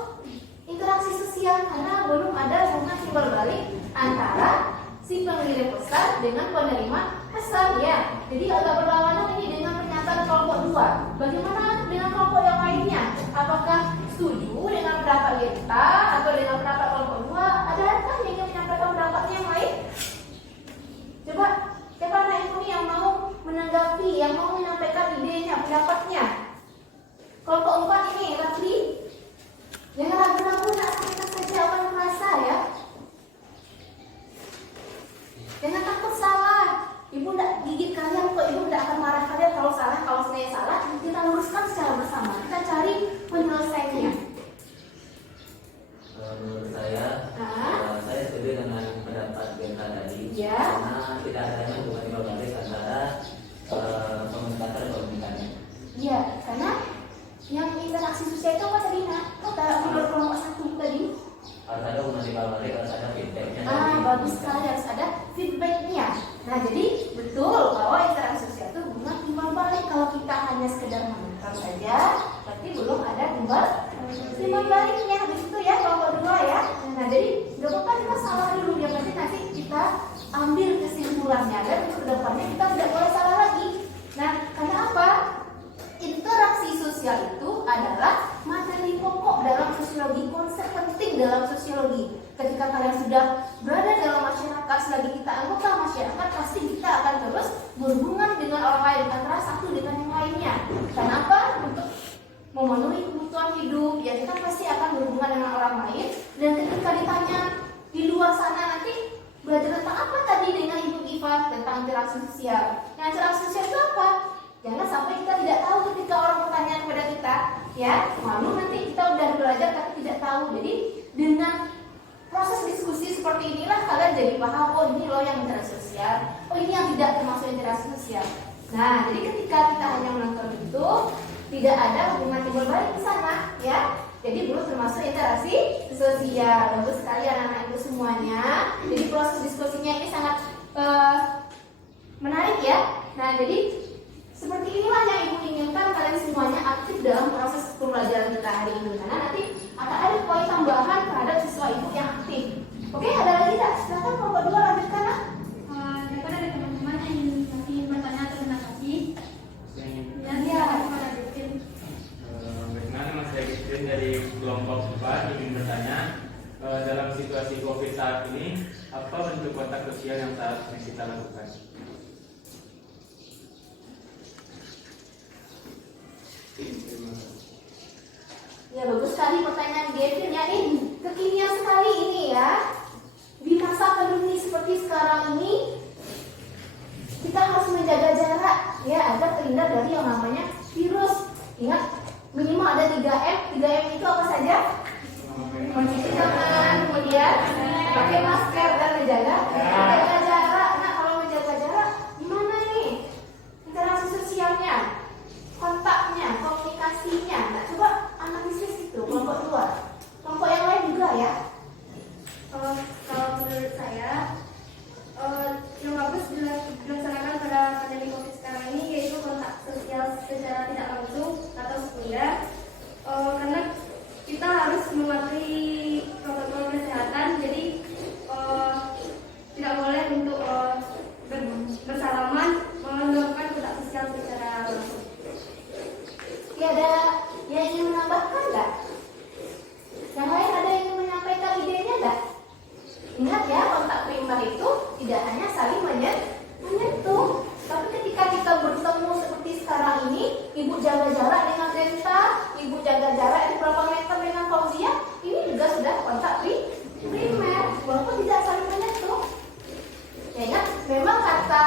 interaksi sosial karena belum ada hubungan timbal balik antara si pengirim pesan dengan penerima pesan ya. Jadi agak berlawanan ini dengan pernyataan kelompok 2. Bagaimana dengan kelompok yang lainnya? Apakah setuju dengan pendapat Genta atau dengan pendapat kelompok 2? Adakah yang ingin menyampaikan pendapatnya yang lain? Coba siapa anak ini yang mau menanggapi, yang mau menyampaikan idenya, pendapatnya? Kelompok 4 ini, Rafli. Jangan ragu-ragu, nak sampaikan saja apa yang merasa ya. Jangan takut salah. Ibu tidak gigit kalian kok, ibu tidak akan marah kalian kalau salah. Kalau saya salah, kita luruskan secara bersama. Kita cari penyelesaiannya. Menurut saya setuju dengan pendapat Genta tadi, Ya. karena tidak adanya hubungan timbal balik antara komunitas dan komunikannya. Iya, karena yang interaksi sosial itu apa tadi nak? Kata menurut kelompok 1 tadi. Harus ada hubungan timbal balik, harus ada feedbacknya. Bagus sekali, harus ada feedbacknya. Nah, jadi betul bahwa interaksi sosial itu hubungan timbal balik. Kalau kita hanya sekedar menonton saja, berarti belum ada timbal baliknya. Habis itu ya, Bukan masalah dulu, yang penting nanti kita ambil kesimpulannya dan untuk kedepannya kita tidak boleh salah lagi. Nah, karena apa? Interaksi sosial itu adalah materi pokok dalam sosiologi, konsep penting dalam sosiologi. Ketika kalian sudah berada dalam masyarakat, selagi kita anggota masyarakat, pasti kita akan terus berhubungan dengan orang lain, antara satu dengan yang lainnya. Kenapa? Untuk memenuhi kebutuhan hidup, ya kita pasti akan berhubungan dengan orang lain. Dan ketika ditanya di luar sana nanti belajar tentang apa tadi dengan Ibu Giva tentang interaksi sosial. Nah, interaksi sosial itu apa? Jangan sampai kita tidak tahu ketika orang bertanya kepada kita, ya, malu nanti kita udah belajar tapi tidak tahu. Jadi dengan proses diskusi seperti inilah kalian jadi paham, oh ini loh yang interaksi sosial, oh ini yang tidak termasuk interaksi sosial. Nah, jadi ketika kita hanya menonton itu, tidak ada hubungan timbul balik di sana, ya. Jadi belum termasuk interaksi sosial. Bagus sekali anak-anak ibu semuanya. Jadi proses diskusinya ini sangat menarik ya. Nah, jadi seperti inilah yang ibu inginkan kalian semuanya aktif dalam proses pembelajaran kita hari ini. Karena nanti akan ada poin tambahan terhadap siswa ibu yang aktif. Oke, ada lagi tak? Silakan kelompok 2 lanjutkan. Daripada ada teman-teman yang masih bertanya atau terima kasih. Ya, bagaimana Mas Registrin dari kelompok 4 ingin bertanya, dalam situasi COVID saat ini, apa bentuk kontak sosial yang seharusnya kita lakukan? Ya, bagus sekali pertanyaan Gavin ya. Ini kekinian sekali ini ya. Di masa pandemi seperti sekarang ini, kita harus menjaga jarak ya agar terhindar dari yang namanya virus. Ingat, minimal ada 3M. 3M itu apa saja? Mencuci tangan, kemudian pakai masker dan menjaga jarak. Nah, kalau menjaga jarak, gimana nih interaksi sosialnya, kontaknya, komunikasinya? Nah, coba analisis itu kelompok 2. Kelompok yang lain juga ya. Kalau menurut saya, yang bagus dilaksanakan pada pandemi COVID sekarang ini yaitu kontak sosial secara tidak langsung atau sekunder, karena kita harus mematuhi protokol kesehatan. Jadi tidak boleh untuk bersalaman melakukan kontak sosial secara langsung. Ya, ada yang ingin menambahkan nggak? Yang lain ada yang ingin menyampaikan idenya nggak? Ingat ya, kontak primer itu tidak hanya saling menyentuh, tapi ketika kita bertemu seperti sekarang ini, ibu jaga jarak dengan Denta, ibu jaga jarak di berapa meter dengan Fauzia, ini juga sudah kontak primer, walaupun tidak saling menyentuh. Ya, ingat, memang kata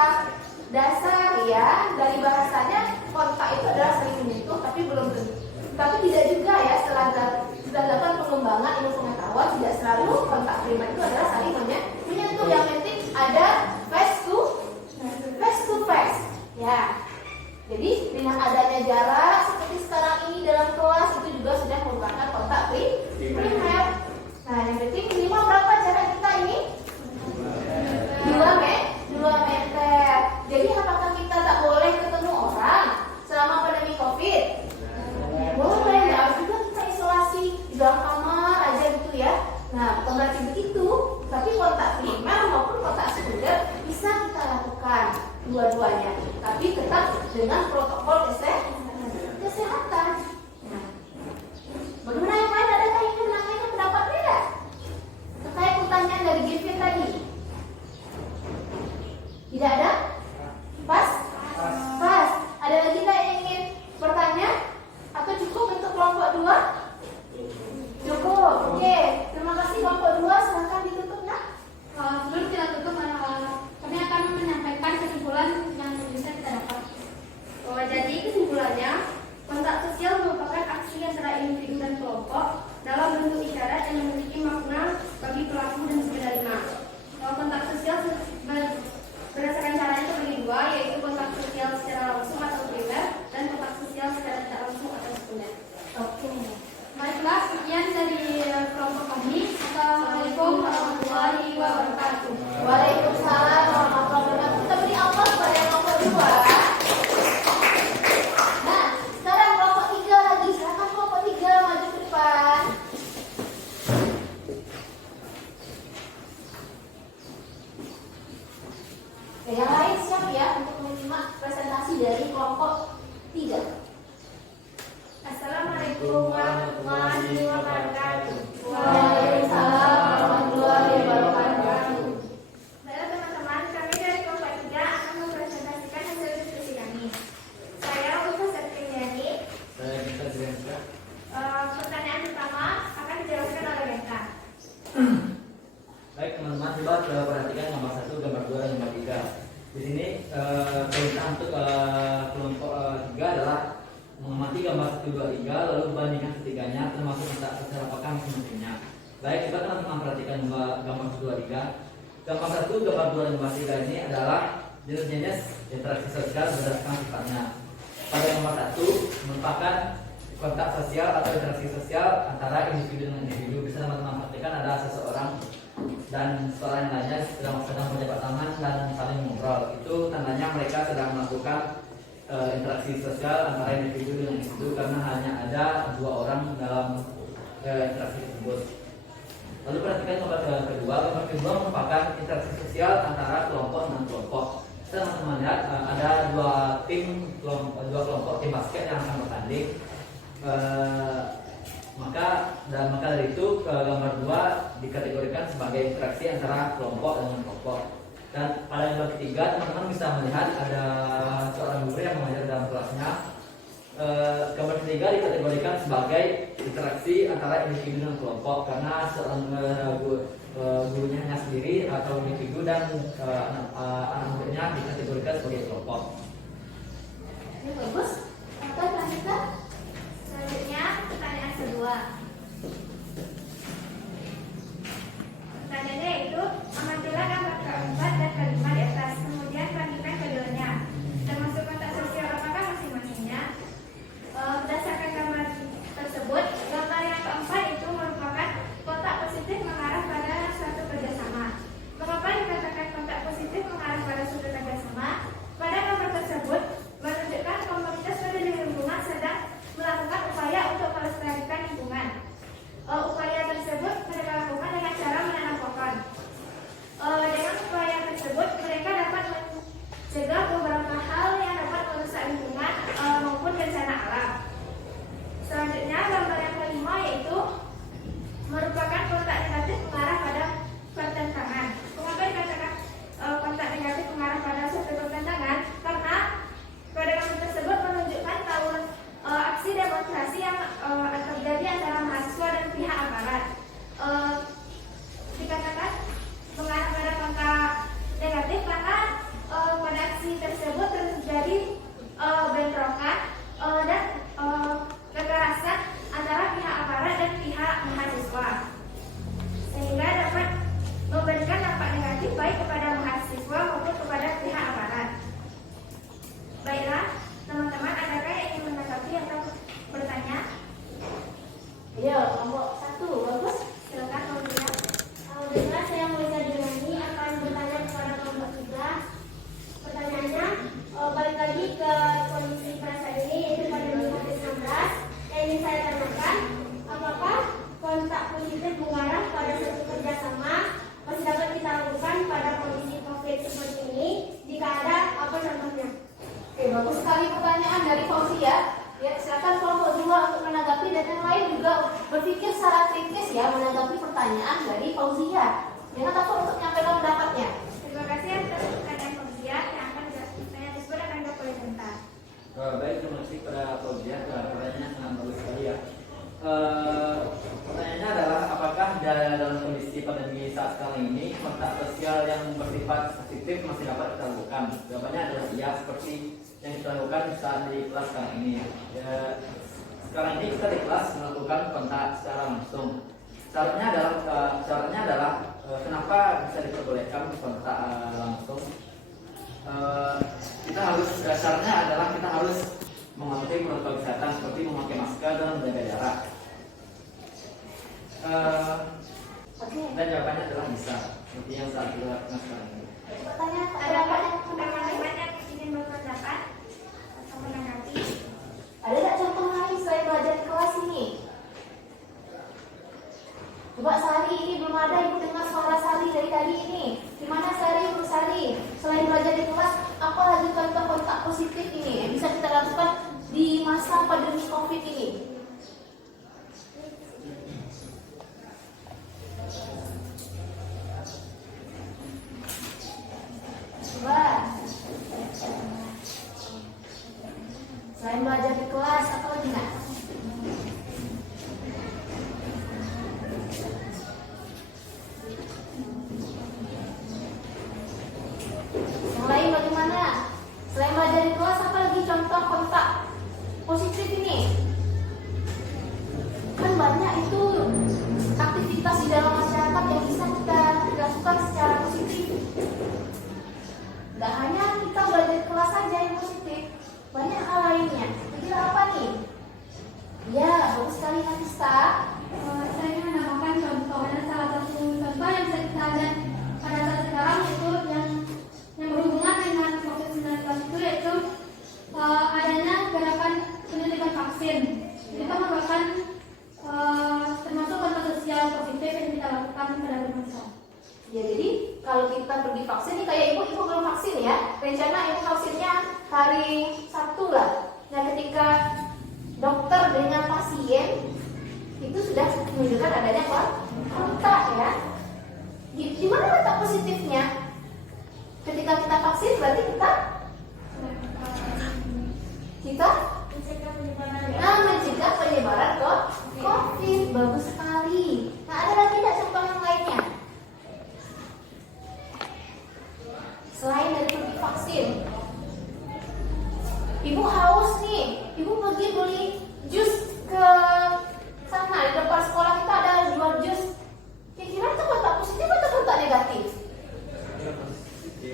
dasar ya dari bahasanya kontak itu adalah saling menyentuh, tapi belum tentu. Tapi tidak juga ya, setelah dilakukan pengembangan ilmu pengetahuan, tidak selalu kontak primer itu adalah saling menyentuh. Yang penting ada face to face ya. Jadi dengan adanya jarak seperti sekarang ini dalam kelas, itu juga sudah merupakan kontak primer. Nah, yang penting minimal berapa jarak kita ini? 2 meter. Jadi apakah kita tak boleh ketemu orang selama pandemi COVID? Boleh, harus juga kita isolasi di dalam kamar aja gitu ya. Nah, bukan berarti begitu, tapi kontak primer maupun kontak sekunder bisa kita lakukan dua-duanya, tapi tetap dengan protokol kesehatan. Nah, bagaimana yang lain? Adakah yang menyampaikan pendapat beda terkait pertanyaan dari Gavin tadi? Tidak ada? Pas? Ada lagi tak yang ingin bertanya? Atau cukup untuk kelompok 2? Cukup, oke. Terima kasih kelompok 2, silahkan ditutup nak. Sebelum kita tutup, kami akan menyampaikan kesimpulan yang bisa kita dapat. Jadi kesimpulannya, kontak sosial merupakan aksi antara individu dan kelompok dalam bentuk isyarat yang memiliki makna bagi pelaku dan penerima. Kontak sosial berdasarkan caranya terbagi 2, yaitu kontak sosial secara langsung atau primer dan kontak sosial secara tidak langsung atau sekunder. Oke. Baiklah, sekian dari kelompok kami. Assalamualaikum warahmatullahi wabarakatuh. Waalaikumsalam warahmatullahi wabarakatuh. Kita beri aplaus pada kelompok 2. Nah, sekarang kelompok 3 lagi. Silakan kelompok 3 maju ke depan. warahmatullahi wabarakatuh. Waalaikumsalam warahmatullahi wabarakatuh. Baiklah teman-teman, kami dari kelompok 3 akan mempresentasikan hasil diskusi kami. Saya Ulfa Septimiani. Saya bisa jelaskan. Pertanyaan pertama akan dijelaskan oleh Beka. Baik teman-teman, coba perhatikan nomor 1, gambar 2, dan gambar 3. Di sini perintah untuk kelompok 3 adalah mengamati gambar 1, 2, 3 lalu bandingkan ketiganya termasuk letak sosial apakah masing-masingnya. Baik, coba teman-teman perhatikan gambar 1, 2, 3. Gambar 1, gambar 2, dan gambar 3 ini adalah jenis-jenis interaksi sosial berdasarkan sifatnya. Pada gambar 1 merupakan kontak sosial atau interaksi sosial antara individu dengan individu. Bisa teman-teman perhatikan ada seseorang dan seorang yang lainnya sedang berjabat tangan dan saling ngobrol. Itu tandanya mereka sedang melakukan interaksi sosial antara individu dengan individu karena hanya ada 2 orang dalam interaksi tersebut. Lalu perhatikan gambar kedua. Gambar kedua merupakan interaksi sosial antara kelompok dengan kelompok. Kita teman-teman lihat ada 2 kelompok tim basket yang akan bertanding. Maka dari itu gambar 2 dikategorikan sebagai interaksi antara kelompok dengan kelompok. Dan pada gambar ketiga teman-teman bisa melihat ada seorang guru yang mengajar dalam kelasnya. Gambar ketiga dikategorikan sebagai interaksi antara individu dan kelompok karena seorang gurunya hanya sendiri atau individu dan anak muridnya dikategorikan sebagai kelompok. Ini bagus. Apa lanjutkan? Selanjutnya pertanyaan kedua. Pertanyaannya yaitu amatilah gambar keempat dan kelima di atas, kemudian bandingkan keduanya, termasuk kontak sosial apakah masing-masingnya. Berdasarkan gambar tersebut, gambar yang keempat itu merupakan kontak positif mengarah pada suatu kerjasama. Mengapa dikatakan kontak positif mengarah pada suatu kerjasama? Pada gambar tersebut menunjukkan komunitas peduli lingkungan sedang melakukan upaya untuk melestarikan lingkungan. Upaya tersebut mereka lakukan dengan cara menanam pohon. Dengan upaya tersebut mereka dapat mencegah beberapa hal yang dapat merusak lingkungan maupun bencana alam. Selanjutnya gambar yang kelima yaitu merupakan kontak negatif mengarah pada pertentangan. Mengapa dikatakan kontak negatif mengarah pada suatu pertentangan? Karena pada gambar tersebut menunjukkan aksi demonstrasi yang terjadi antara mahasiswa dan pihak aparat. Dikatakan mengarah pada kontak negatif karena pada aksi tersebut terjadi bentrokan dan kekerasan antara pihak aparat dan pihak mahasiswa, sehingga dapat memberikan dampak negatif baik kepada mahasiswa maupun kepada pihak aparat. Baiklah, teman-teman, adakah yang ingin menanggapi atau bertanya? Iya, kelompok 1 bagus. Silakan Aulia. Alhamdulillah, saya Melisa Dilani akan bertanya kepada kelompok 3. Pertanyaannya, balik lagi ke kondisi pada saat ini, yaitu pada 2019. Yang ingin saya tanyakan, apakah kontak positif mengarah pada suatu kerjasama masih dapat kita lakukan pada kondisi COVID seperti ini? Jika ada, apa contohnya? Oke, bagus sekali pertanyaan dari Fauzia. Ya, silakan kelompok 2 untuk menanggapi dan yang lain juga berpikir secara kritis ya menanggapi pertanyaan dari Fauzia. Jangan takut untuk menyampaikan pendapatnya. Terima kasih atas pertanyaan Fauzia yang akan saya tersebut akan dijawab oleh Benta. Baik, terima kasih pada Fauzia. Pertanyaannya sangat bagus sekali ya. Pertanyaannya adalah apakah dalam kondisi pandemi saat sekarang ini kontak sosial yang bersifat positif masih dapat kita lakukan? Jawabannya adalah iya, seperti yang kita lakukan saat di kelas sekarang ini. Sekarang ini kita di kelas melakukan kontak secara langsung. Syaratnya adalah kenapa bisa diperbolehkan kontak langsung? Syaratnya adalah kita harus mematuhi protokol kesehatan seperti memakai masker dan menjaga jarak. Dan jawabannya adalah bisa, seperti yang saat kita lakukan sekarang ini. Pertanyaan Adakah teman-teman yang ingin berpendapat atau menanggapi? ada nggak contoh lain selain belajar di kelas ini? Coba Sari, ini belum ada ibu dengar suara Sari dari tadi ini. Gimana Sari, ibu Sari? Selain belajar di kelas, apa lagi contoh kontak positif ini yang bisa kita lakukan di masa pandemi COVID ini? Gak hanya kita belajar kelas saja yang positif, banyak hal lainnya. Kira apa nih? Ya, bagus sekali Nafisa. Saya ingin menambahkan contoh, ada salah satu contoh yang bisa kita lihat pada saat sekarang itu yang berhubungan dengan COVID-19 itu yaitu adanya gerakan penyuntikan vaksin. Itu merupakan termasuk kontak sosial positif yang kita lakukan pada masa. Ya, jadi kalau kita pergi vaksin nih, kayak ibu belum vaksin ya. Rencana ibu vaksinnya hari Sabtu lah. Nah, ketika dokter dengan pasien itu sudah menunjukkan adanya kontak ya. Di mana letak positifnya? Ketika kita vaksin berarti kita mencegah penyebaran COVID. Bagus sekali. Nah, ada lagi tidak contoh yang lainnya? Selain dari pergi vaksin, ibu haus nih, ibu pergi beli jus ke sana, di depan sekolah kita ada jual jus. Kira-kira itu kontak positif atau kontak negatif?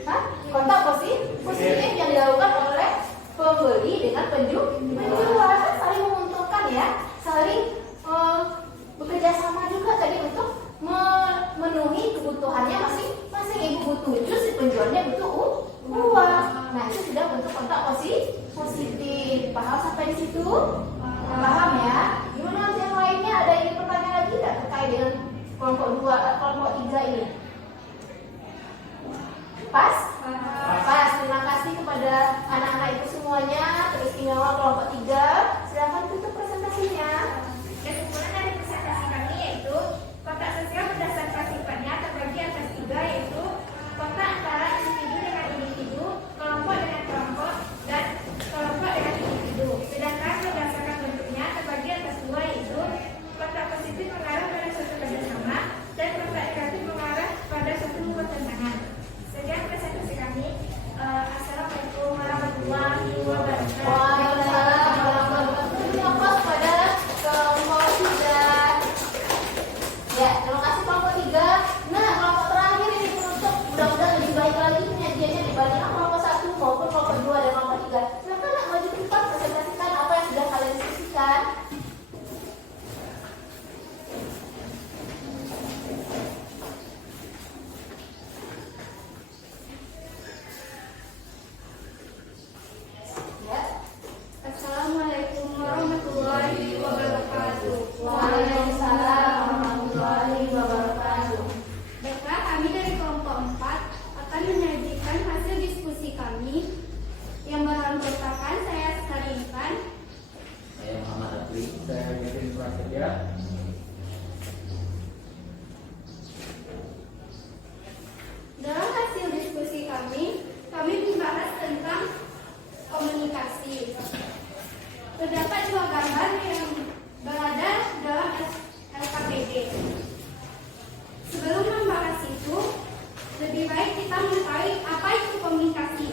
Hah? Kontak positif yang dilakukan oleh pembeli dengan penjual, kan saling menguntungkan ya, saling bekerja sama juga tadi untuk memenuhi kebutuhannya masing-masing. Ibu butuh jus, si penjualnya butuh uang. Nah, itu sudah bentuk kontak positif. Paham sampai di situ? Paham ya? Gimana yang lainnya? Ada ini pertanyaan lagi tidak terkait dengan kelompok 2, kelompok 3 ini? Pas? Terima kasih kepada anak-anak itu semuanya, teristimewa kelompok 3. Silakan tutup presentasinya. Kesimpulan dari presentasi kami yaitu kontak sosial berdasarkan sifatnya terbagi atas 3, yaitu kontak antara individu dengan individu, kelompok dengan kelompok, dan kelompok dengan individu. Sedangkan berdasarkan bentuknya terbagi atas 2, yaitu kontak positif mengarah pada suatu kerjasama dan kontak negatif mengarah pada suatu pertentangan. Sekian presentasi kami. Assalamualaikum warahmatullahi wabarakatuh. Waalaikumsalam warahmatullahi wabarakatuh. Terima kasih kepada kelompok 3. Ya, terima kasih kelompok 3. Nah, kelompok terakhir ini penutup, mudah-mudahan lebih baik lagi penyajiannya dibandingkan kelompok 1 maupun kelompok 2 dan kelompok 3. Silakan nak maju ke depan presentasikan apa yang sudah kalian diskusikan. Ya. Assalamualaikum warahmatullahi wabarakatuh. Waalaikumsalam warahmatullahi wabarakatuh. Baiklah, kami dari kelompok 4 akan menyajikan hasil diskusi kami yang beranggotakan saya Sekali Intan, Saya Muhammad Abdi. Saya Kevin Prasetya. Dalam hasil diskusi kami membahas tentang komunikasi. Terdapat 2 gambar yang berada dalam LKPD. Sebelum membahas itu, lebih baik kita mengetahui apa itu komunikasi.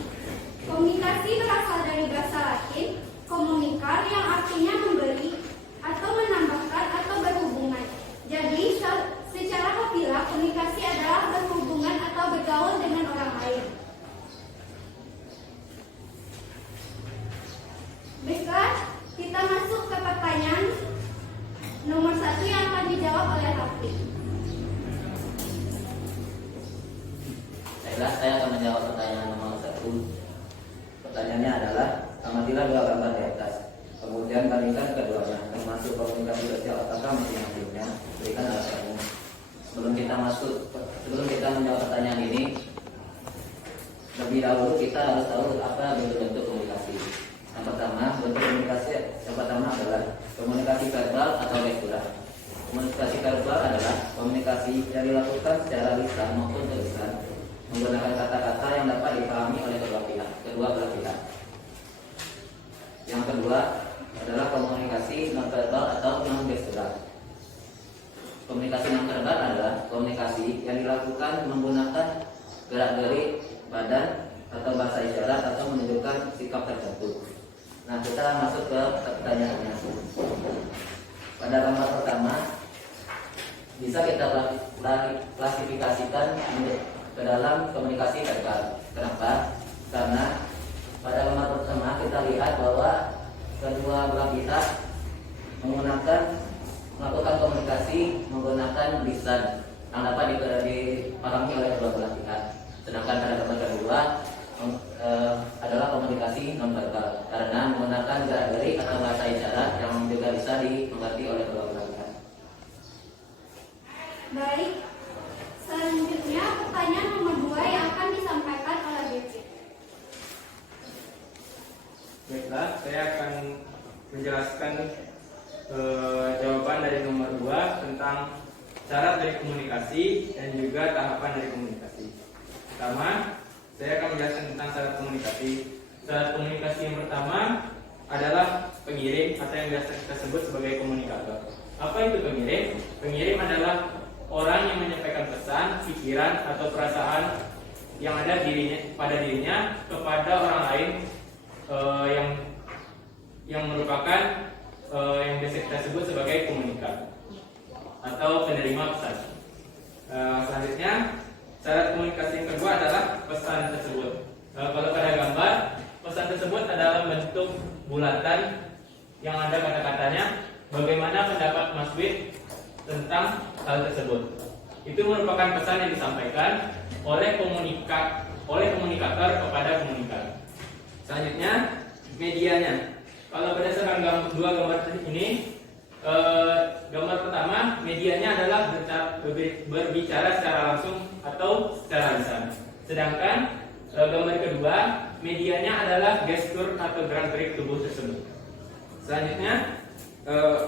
Komunikasi berasal dari bahasa Latin, komunicar, yang artinya memberi atau menambahkan atau berhubungan. Jadi, secara harfiah, komunikasi adalah berhubungan atau bergaul dengan orang lain. Baiklah, kita masuk ke pertanyaan nomor 1 yang akan dijawab oleh Rafi. Baiklah, saya akan menjawab pertanyaan nomor 1. Pertanyaannya adalah, amatilah 2 gambar di atas. Kemudian bandingkan keduanya, termasuk komunikasi sosial apakah masing-masingnya. Berikan alasannya. Sebelum kita menjawab pertanyaan ini, lebih dahulu kita harus tahu apa bentuk-bentuk komunikasi. Yang pertama adalah komunikasi verbal atau gestural. Komunikasi verbal adalah komunikasi yang dilakukan secara lisan maupun tulisan, menggunakan kata-kata yang dapat dipahami oleh kedua belah pihak. Yang kedua adalah komunikasi non-verbal atau non-gestural. Komunikasi non-verbal adalah komunikasi yang dilakukan menggunakan gerak-gerik badan atau bahasa isyarat atau menunjukkan sikap tertentu. Nah, kita masuk ke pertanyaannya. Pada gambar pertama, bisa kita klasifikasikan ke dalam komunikasi verbal. Kenapa? karena pada gambar pertama kita lihat bahwa kedua belah pihak melakukan komunikasi menggunakan lisan yang dapat dipahami oleh kedua belah pihak. Sedangkan pada gambar kedua adalah komunikasi nonverbal karena menggunakan gerak-gerik atau bahasa isyarat yang juga bisa dimengerti oleh kedua belah pihak. Baik, selanjutnya pertanyaan nomor 2 yang akan disampaikan oleh David. Baiklah, saya akan menjelaskan jawaban dari nomor 2 tentang syarat dari komunikasi dan juga tahapan dari komunikasi. Pertama, saya akan menjelaskan tentang syarat komunikasi. Syarat komunikasi yang pertama adalah pengirim atau yang biasa kita sebut sebagai komunikator. Apa itu pengirim? Pengirim adalah orang yang menyampaikan pesan, pikiran atau perasaan yang ada pada dirinya kepada orang lain yang merupakan yang biasa kita sebut sebagai komunikator atau penerima pesan. Selanjutnya, syarat komunikasi yang kedua adalah pesan tersebut. Kalau pada gambar, pesan tersebut adalah bentuk bulatan yang ada kata-katanya. Bagaimana pendapat Mas Wid tentang hal tersebut? Itu merupakan pesan yang disampaikan oleh komunikator kepada komunikator. Selanjutnya, medianya. Kalau berdasarkan dua gambar ini, gambar pertama, medianya adalah berbicara secara langsung atau secara lisan. Sedangkan gambar kedua, medianya adalah gestur atau gerak-gerik tubuh tersebut. Selanjutnya,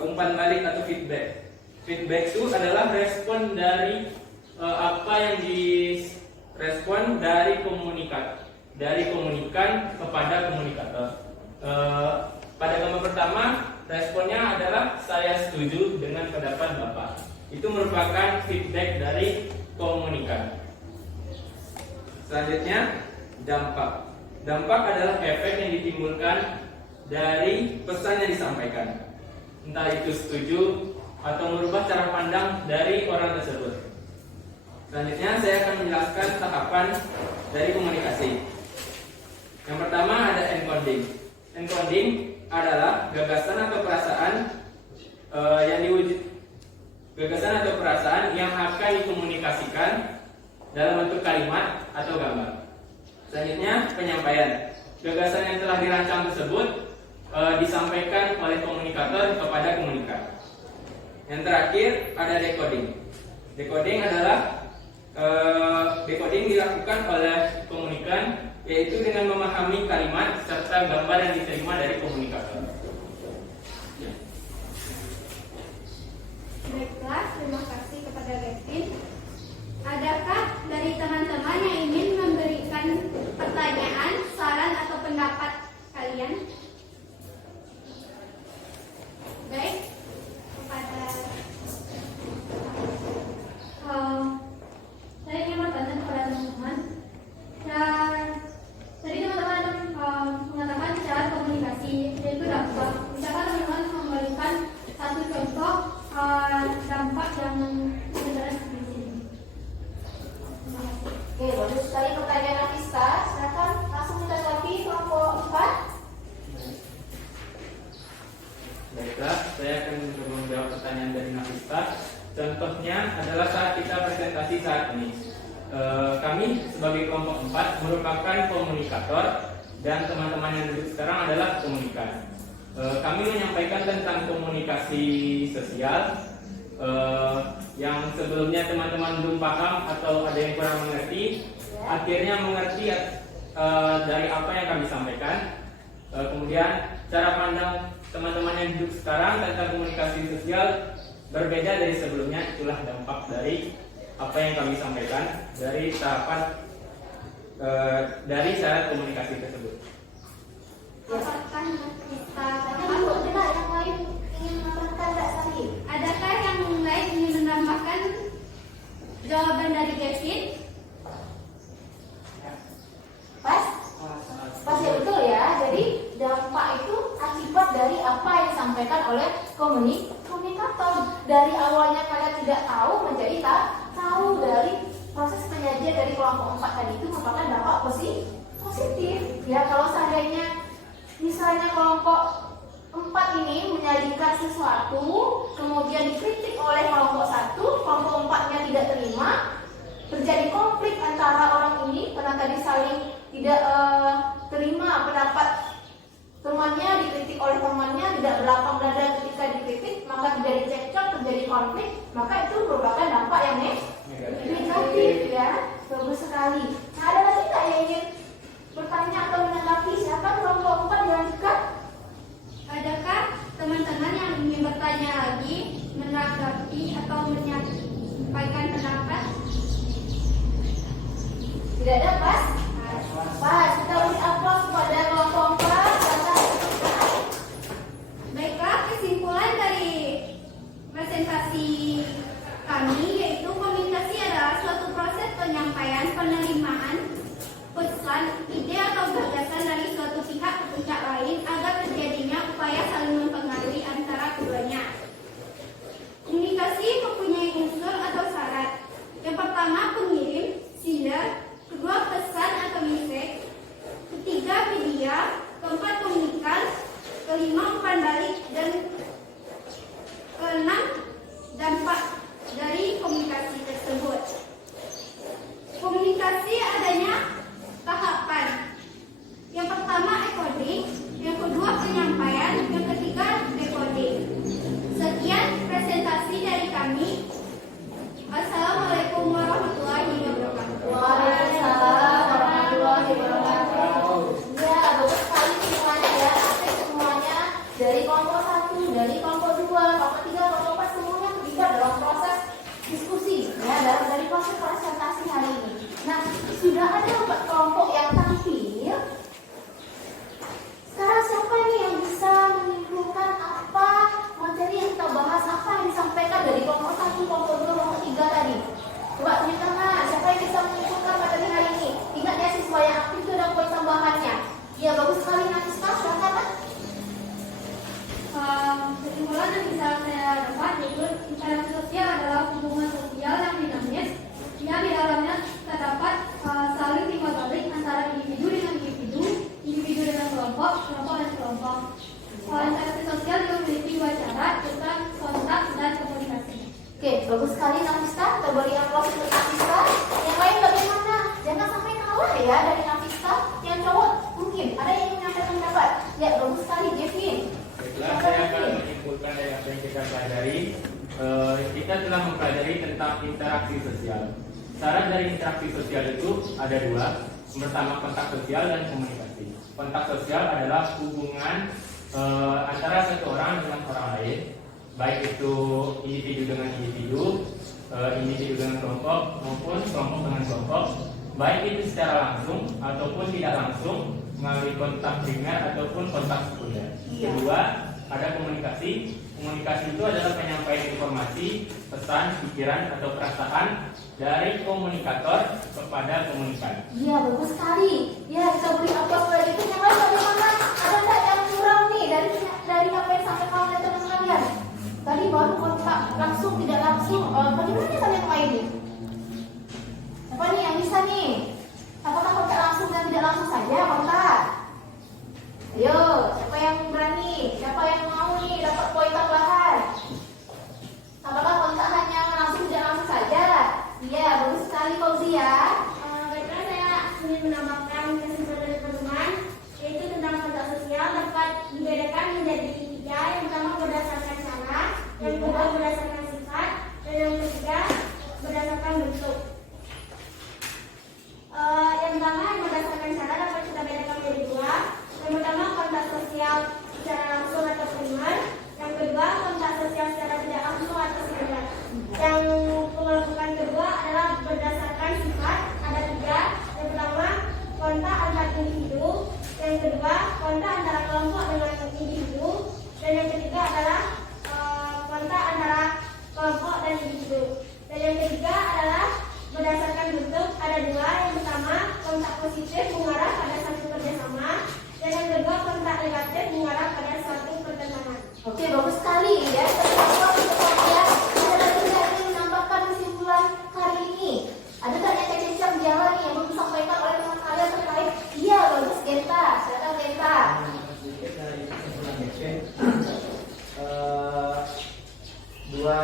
umpan balik atau feedback. Feedback itu adalah respon dari apa yang direspon dari komunikan kepada komunikator. Pada gambar pertama, responnya adalah saya setuju dengan pendapat Bapak. Itu merupakan feedback dari komunikan. Selanjutnya, dampak. Dampak adalah efek yang ditimbulkan dari pesan yang disampaikan. Entah itu setuju atau merubah cara pandang dari orang tersebut. Selanjutnya, saya akan menjelaskan tahapan dari komunikasi. Yang pertama ada encoding. Encoding adalah gagasan atau perasaan yang akan dikomunikasikan dalam bentuk kalimat atau gambar. Selanjutnya, penyampaian. Gagasan yang telah dirancang tersebut disampaikan oleh komunikator kepada komunikan. Yang terakhir ada decoding. Decoding dilakukan oleh komunikan, yaitu dengan memahami kalimat serta gambar yang diterima dari komunikator. Baiklah, terima kasih kepada Kevin. Adakah dari teman-teman yang ingin memberikan pertanyaan, saran atau pendapat kalian? Baik, kepada saya ingin bertanya kepada teman-teman. Tadi teman-teman mengatakan cara komunikasi yaitu dampak. Misalkan teman-teman memberikan satu contoh dampak yang sebenarnya seperti ini. Oke, bagus sekali pertanyaan Nafisa. Silakan langsung kita lagi kelompok 4. Baiklah, saya akan mencoba menjawab pertanyaan dari Nafisa. Contohnya adalah saat kita presentasi saat ini. Kami sebagai kelompok 4 merupakan komunikator dan teman-teman yang duduk sekarang adalah komunikan. Kami menyampaikan tentang komunikasi sosial yang sebelumnya teman-teman belum paham atau ada yang kurang mengerti. Akhirnya mengerti dari apa yang kami sampaikan. Kemudian cara pandang teman-teman yang duduk sekarang tentang komunikasi sosial berbeda dari sebelumnya. Itulah dampak dari apa yang kami sampaikan dari tahapan dari syarat komunikasi tersebut. Apakah kita Yang lain ingin menambahkan Mbak Sari? adakah yang lain ingin menambahkan jawaban dari Kevin? Pas ya, betul ya. Jadi dampak itu akibat dari apa yang disampaikan oleh komunikator. Dari awalnya kalian tidak tahu menjadi tahu. Dari proses penyajian dari kelompok 4 tadi itu merupakan dampak positif. positif. Ya, kalau seandainya misalnya kelompok 4 ini menyajikan sesuatu, kemudian dikritik oleh kelompok 1, kelompok 4-nya tidak terima, terjadi konflik antara orang ini karena tadi saling tidak terima pendapat temannya, dikritik oleh temannya, tidak berlapang dada ketika dikritik, maka terjadi cekcok, terjadi konflik, maka itu merupakan dampak yang negatif ya. Bagus sekali. Nah, ada lagi nggak yang ingin bertanya atau menanggapi? Siapa kelompok 4 dilanjutkan? Adakah teman-teman yang ingin bertanya lagi, menanggapi atau menyampaikan pendapat? Tidak ada, Pas? Pas, kita beri aplaus kepada kelompok 4. Baiklah, kesimpulan dari presentasi kami yaitu komunikasi adalah suatu proses penyampaian, penerimaan pesan, ide atau gagasan dari suatu pihak ke pihak lain agar terjadinya upaya saling mempengaruhi antara keduanya. Komunikasi mempunyai unsur atau syarat. Yang pertama, pengirim, sender. Kedua, pesan atau message. Ketiga, media. Keempat, komunikan. Kelima, umpan balik. Dan keenam, dampak dari komunikasi tersebut. Komunikasi adanya tahapan. Yang pertama, encoding. Yang kedua, penyampaian. Yang ketiga, decoding. Sekian presentasi dari kami. Assalamualaikum warahmatullahi wabarakatuh. Waalaikumsalam warahmatullahi wabarakatuh. Ya, bagus sekali semuanya ya. Aktif semuanya dari kelompok 1, dari kelompok 2, kelompok 3, kelompok 4 semuanya terlibat dalam proses diskusi ya, dari proses presentasi hari ini. Nah, sudah ada 4 kelompok yang tampil. Sekarang siapa nih yang bisa menyimpulkan apa materi yang kita bahas, apa yang disampaikan dari kelompok 1, kelompok 2, kelompok 3 tadi? Coba tunjuk tangan, siapa yang bisa menyimpulkan materi hari ini? Ingat ya, siswa yang aktif itu ada poin tambahannya. Ya, bagus sekali Nafisa, silakan Pak. Kesimpulan yang bisa saya dapat yaitu interaksi sosial adalah hubungan sosial yang dinamis yang di dalamnya terdapat saling timbal balik antara individu dengan individu, individu dengan kelompok, kelompok dan kelompok. Interaksi sosial juga memiliki 2 cara, yaitu kontak dan komunikasi. Oke, bagus sekali Nafisa, kita beri aplaus untuk Nafisa. Yang lain bagaimana? Jangan sampai kalah ya dari Nafisa. Yang cowok mungkin ada yang menyampaikan pendapat. Ya, bagus sekali Jevin. Baiklah, saya akan menyimpulkan dari apa yang kita pelajari. Kita telah mempelajari tentang interaksi sosial. Syarat dari interaksi sosial itu ada 2. Yang pertama, kontak sosial dan komunikasi. Kontak sosial adalah hubungan antara satu orang dengan orang lain, baik itu individu dengan individu, individu dengan kelompok maupun kelompok dengan kelompok, baik itu secara langsung ataupun tidak langsung melalui kontak primer ataupun kontak sekunder. Kedua, ada komunikasi. Komunikasi itu adalah penyampaian informasi, pesan, pikiran atau perasaan dari komunikator kepada komunikan. Iya, bagus sekali. Ya, kita beri aplaus lagi. Itu yang lain bagaimana? Ada nggak yang kurang nih dari apa yang sampaikan oleh teman kalian? Tadi baru kontak langsung, tidak langsung. Bagaimana kalian main nih? Apa nih yang bisa nih? Apakah kontak langsung dan tidak langsung saja kontak? Ayo, siapa yang berani? Siapa yang mau nih dapat poin tambahan? Apakah kontak hanya langsung tidak langsung saja? Iya, bagus sekali Fauzia. Baiklah, saya ingin menambahkan kesimpulan dari teman-teman, yaitu tentang kontak sosial dapat dibedakan menjadi 3. Yang pertama berdasarkan cara, yang kedua berdasarkan sifat, dan yang ketiga berdasarkan bentuk. Yang pertama yang berdasarkan cara dapat kita bedakan menjadi 2. Yang pertama kontak sosial secara langsung atau primer. Yang kedua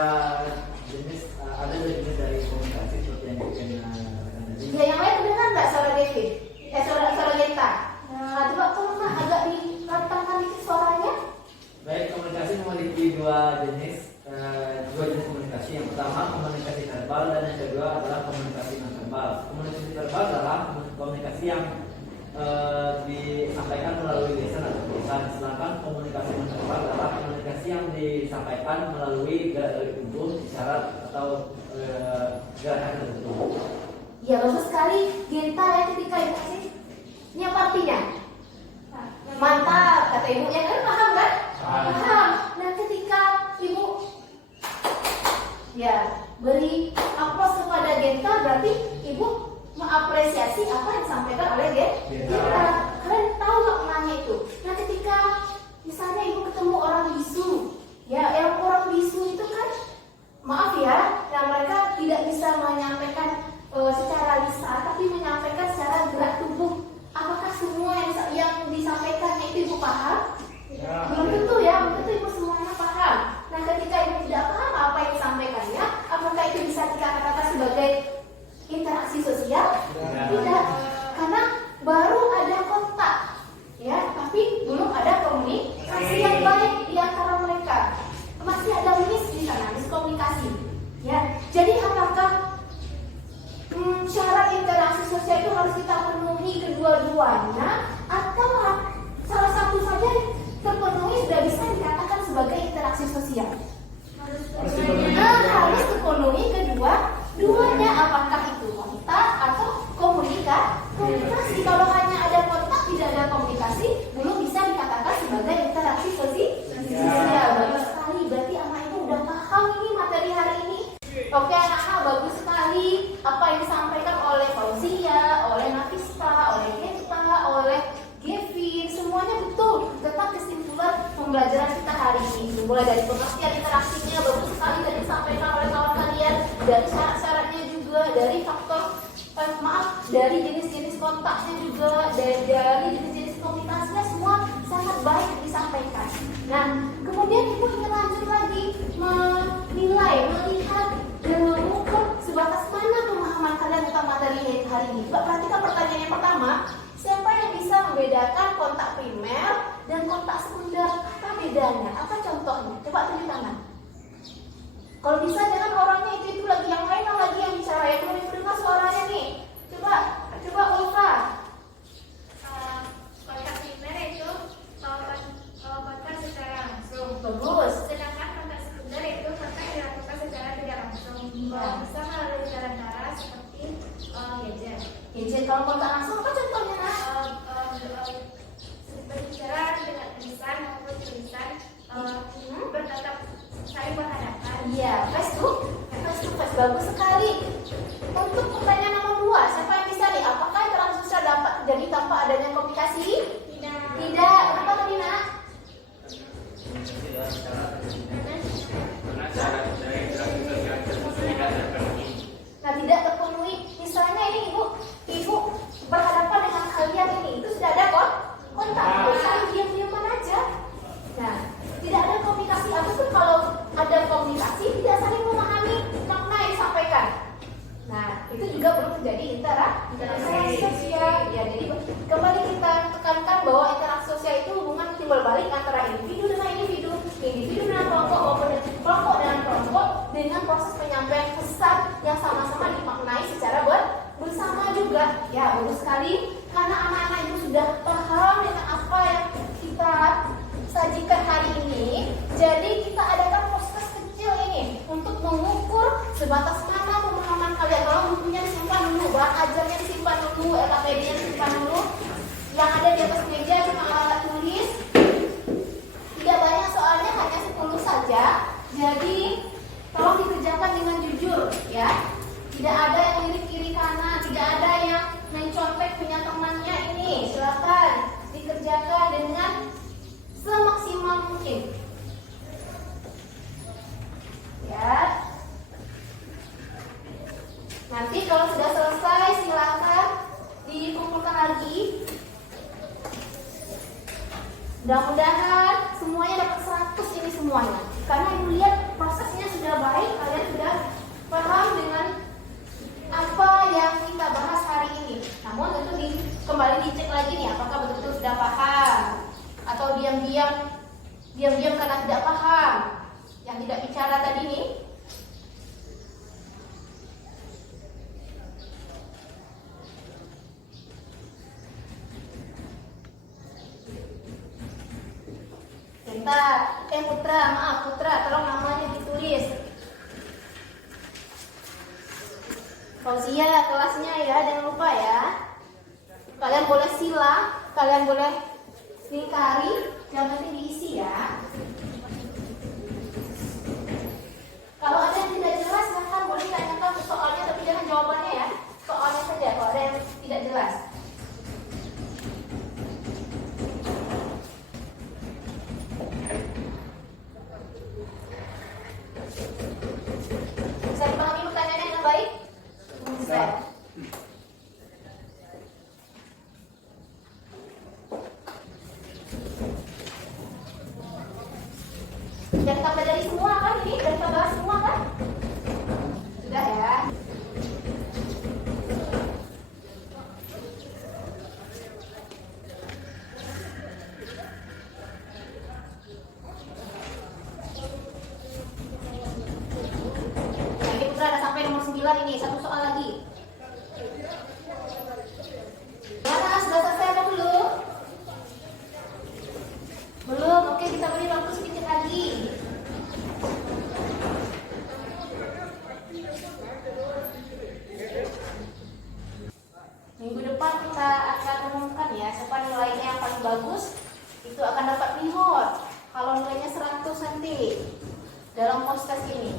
ada jenis dari komunikasi seperti yang katakan tadi. Ya, yang lain dengar nggak suara Devi? Suara Genta. Nah, coba tolong Nak, agak dirantangkan dikit suaranya. Baik, komunikasi memiliki dua jenis komunikasi. Yang pertama komunikasi verbal dan yang kedua adalah komunikasi non verbal. Komunikasi verbal adalah komunikasi yang disampaikan melalui lisan atau tulisan, sedangkan komunikasi non verbal adalah komunikasi yang disampaikan melalui gerak tubuh, isyarat atau gerakan tertentu. Ya, bagus sekali. Genta ya ketika ibu kasih. Ini apa artinya? Mantap, kata ibu. Yang lain paham kan? Paham. Nah, ketika ibu ya beri aplaus kepada Genta, berarti ibu mengapresiasi apa yang disampaikan oleh Genta. Kalian tahu maknanya itu. Nah, ketika misalnya ibu ketemu orang bisu, ya yang orang bisu itu kan, maaf ya, yang mereka tidak bisa menyampaikan secara lisan, tapi menyampaikan secara gerak tubuh. Apakah semua yang disampaikannya itu ibu paham? Ya. Belum tentu ya, belum tentu ibu semuanya paham. Nah, ketika ibu tidak paham apa yang disampaikannya, apakah itu bisa dikatakan sebagai interaksi sosial? Tidak, karena baru ada kontak, ya, tapi belum ada komunikasi yang baik di antara mereka. Masih ada miss di sana, miskomunikasi. Ya, jadi apakah syarat interaksi sosial itu harus kita penuhi kedua-duanya, atau salah satu saja terpenuhi sudah bisa dikatakan sebagai interaksi sosial? Harus terpenuhi kedua-duanya. Apakah itu kontak atau komunikasi? Kalau hanya ada kontak tidak ada komunikasi, belum bisa dikatakan sebagai interaksi sosial. Bagus sekali, berarti anak itu udah paham ini materi hari ini. Oke anak-anak, bagus sekali apa yang disampaikan oleh Fauzia, oleh Nafisa, oleh Genta, oleh Gevin, semuanya betul tentang kesimpulan pembelajaran kita hari ini. Mulai dari pengertian interaksinya, bagus sekali tadi disampaikan oleh kawan kalian, dari syarat-syaratnya juga, dari faktor dari jenis-jenis kontaknya juga, dari jenis-jenis komunikasinya, semua sangat baik disampaikan. Nah, kemudian ibu ingin lanjut lagi menilai, melihat dan mengukur sebatas mana pemahaman kalian tentang materi hari ini. Coba perhatikan pertanyaan yang pertama, siapa yang bisa membedakan kontak primer dan kontak sekunder? Apa bedanya? Apa contohnya? Coba tunjuk tangan. Kalau bisa jangan orangnya itu lagi, yang lain lagi yang bicara, yang belum dengar suaranya nih. Coba Ulfa. Kontak primer itu kontak secara langsung. Bagus. Sedangkan kontak sekunder itu kontak dilakukan secara tidak langsung. Bisa melalui cara-cara seperti Gadget. Kalau kontak langsung apa contohnya? berbicara dengan lisan maupun tulisan, bertatap saling berhadapan. Iya, face bagus sekali. Untuk pertanyaan nomor 2, siapa yang bisa nih? Apakah interaksi sosial dapat terjadi tanpa adanya komunikasi? Tidak. Kenapa tadi nak? Karena syarat dari interaksi sosial tersebut tidak terpenuhi. Nah, tidak terpenuhi. Misalnya ini ibu berhadapan dengan kalian ini, itu sudah ada kontak, saling diam-diaman aja. Nah, tidak ada komunikasi. Apa tuh kalau ada komunikasi tidak saling memahami makna yang disampaikan? Nah, itu juga belum menjadi interaksi sosial. Ya, jadi kembali kita tekankan bahwa interaksi sosial itu hubungan timbal balik antara individu dengan individu dengan kelompok maupun kelompok dengan kelompok, dengan proses penyampaian pesan yang sama-sama dimaknai secara bersama juga. Ya, bagus sekali karena anak-anak itu sudah paham dengan apa yang kita sajikan hari ini. Jadi kita adakan proses kecil ini untuk mengukur sebatas mana pemahaman kalian. Kalau bukunya disimpan dulu, bahan ajarnya disimpan dulu, LKPD-nya disimpan dulu. Yang ada di atas meja cuma alat tulis. Tidak banyak soalnya, hanya 10 saja. Jadi tolong dikerjakan dengan jujur ya. Tidak ada yang lirik kiri kanan, tidak ada yang mencontek punya temannya ini. Silakan dikerjakan dengan semaksimal mungkin. Ya. Nanti kalau sudah selesai silakan dikumpulkan lagi. Mudah-mudahan semuanya dapat 100 ini semuanya. Karena ibu lihat prosesnya sudah baik. diam-diam karena tidak paham. Yang tidak bicara tadi nih. Bentar, Putra, maaf Putra, tolong namanya ditulis. Fauzia, kelasnya ya, jangan lupa ya. Kalian boleh sila, kalian boleh lingkari, yang penting diisi ya. Kalau ada yang tidak jelas, silahkan boleh tanyakan soalnya, tapi jangan jawabannya ya. Soalnya saja, kalau ada yang tidak jelas. Bisa dipahami pertanyaannya dengan baik? Bisa. Sudah kita pelajari semua kan ini? Sudah kita bahas semua kan? Sudah ya. Nah, ini Putra ada sampai nomor 9 ini. Satu soal lagi. Mana? Sudah selesai apa belum? Belum, oke kita beri waktu sedikit lagi. Minggu depan kita akan umumkan ya siapa nilainya yang paling bagus, itu akan dapat reward. Kalau nilainya 100 nanti dalam postas ini.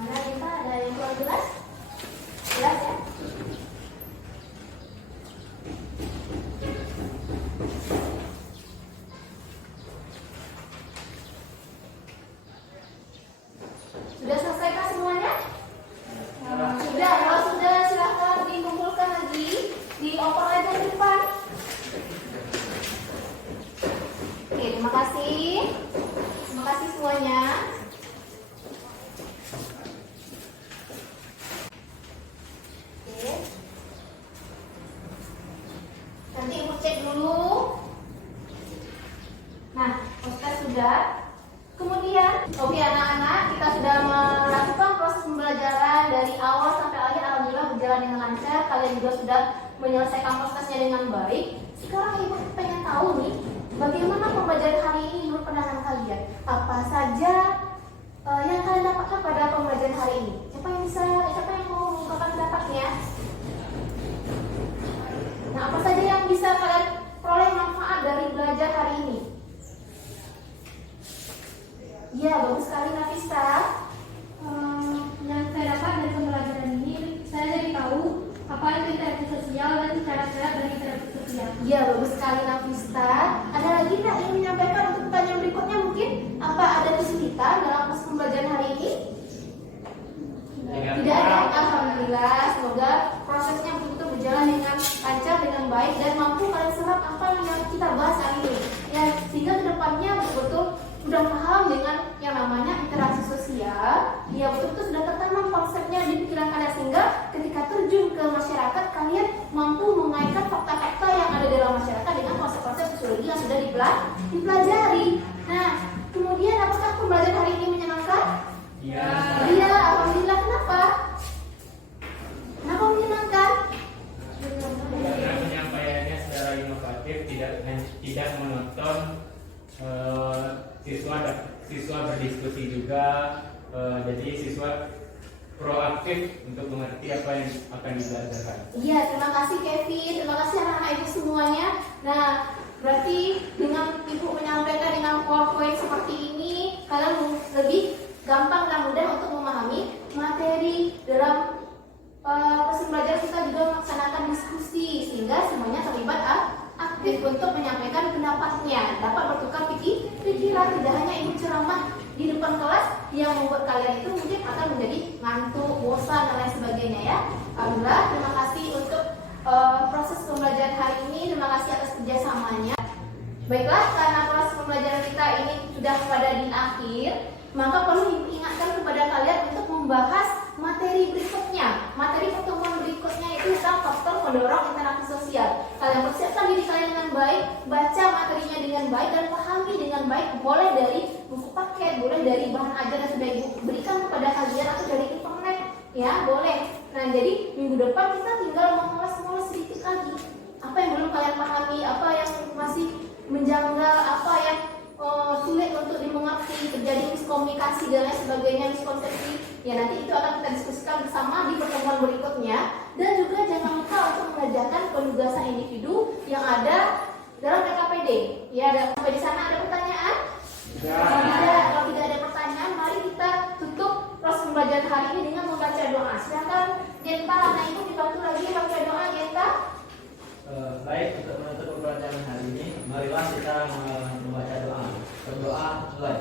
Mana kita ada yang kurang jelas? Jelas ya? Sudah selesaikah semuanya? Sudah, kalau sudah silahkan dikumpulkan lagi, dioper aja di depan. Oke, terima kasih. Terima kasih semuanya. Oke. Nanti ibu cek dulu. Nah, postas sudah. Kemudian, oke anak-anak, kita sudah melakukan proses pembelajaran dari awal sampai akhir. Alhamdulillah berjalan dengan lancar. Kalian juga sudah menyelesaikan prosesnya dengan baik. Sekarang ibu pengen tahu nih, bagaimana pembelajaran hari ini menurut pandangan kalian? Apa saja yang kalian dapatkan pada pembelajaran hari ini? Siapa yang mau mengungkapkan pendapatnya? Nah, apa saja yang bisa kalian peroleh manfaat dari belajar hari ini? Iya, bagus sekali Nafisa. Yang saya dapat dari pembelajaran ini, saya jadi tahu apa itu interaksi sosial dan cara-cara berinteraksi sosial. Iya, bagus sekali Nafisa. Ada lagi nggak yang menyampaikan untuk pertanyaan berikutnya mungkin? Apa ada kesulitan dalam proses pembelajaran hari ini? Tidak ada. Alhamdulillah. Semoga prosesnya betul-betul berjalan dengan lancar, dengan baik, dan mampu kalian serap apa yang kita bahas hari ini. Ya, sehingga kedepannya betul-betul sudah paham dengan yang namanya interaksi sosial. Ya, betul-betul sudah tertanam konsepnya di pikiran kalian, sehingga ketika terjun ke masyarakat kalian mampu mengaitkan fakta-fakta yang ada dalam masyarakat dengan konsep-konsep sosiologi yang sudah dipelajari. Nah, kemudian apakah pembelajaran hari ini menyenangkan? Iya. Iya, alhamdulillah. Kenapa? Kenapa menyenangkan? Karena penyampaiannya secara inovatif, tidak menonton siswa berdiskusi juga, jadi siswa proaktif untuk mengerti apa yang akan dipelajarkan. Iya, terima kasih Kevin, terima kasih anak-anak ibu semuanya. Nah, berarti dengan ibu menyampaikan dengan PowerPoint seperti ini, kalian lebih gampang dan mudah untuk memahami materi. Dalam proses belajar kita juga melaksanakan diskusi, sehingga semuanya terlibat aktif untuk menyampaikan pendapatnya, dapat bertukar pikiran. Tidak hanya ibu ceramah di depan kelas yang membuat kalian itu mungkin akan menjadi ngantuk, bosan dan lain sebagainya ya. Alhamdulillah, terima kasih untuk proses pembelajaran hari ini. Terima kasih atas kerjasamanya. Baiklah, karena proses pembelajaran kita ini sudah pada di akhir, maka perlu diingatkan kepada kalian untuk membahas materi berikutnya. Materi pertemuan berikutnya itu tentang faktor pendorong interaksi sosial. Kalian persiapkan diri kalian dengan baik, baca materinya dengan baik dan pahami dengan baik. Boleh dari buku paket, boleh dari bahan ajar yang sudah ibu berikan kepada kalian atau dari internet, ya boleh. Nah, jadi minggu depan kita tinggal mengulas-ngulas sedikit lagi. Apa yang belum kalian pahami, apa yang masih menjanggal, apa yang sulit untuk dimengerti, terjadi miskomunikasi dan lain sebagainya, miskonsepsi, ya nanti itu akan kita diskusikan bersama di pertemuan berikutnya. Dan juga jangan lupa untuk mengajarkan penugasan individu yang ada dalam PKPD. Ya, sampai di sana ada pertanyaan? Tidak. Kalau tidak ada pertanyaan, mari kita tutup proses pembelajaran hari ini dengan membaca doa. Silakan Genta, anak ibu dibantu lagi baca doa Genta. Baik, untuk menutup pembelajaran hari ini, marilah kita membaca doa. Berdoa mulai.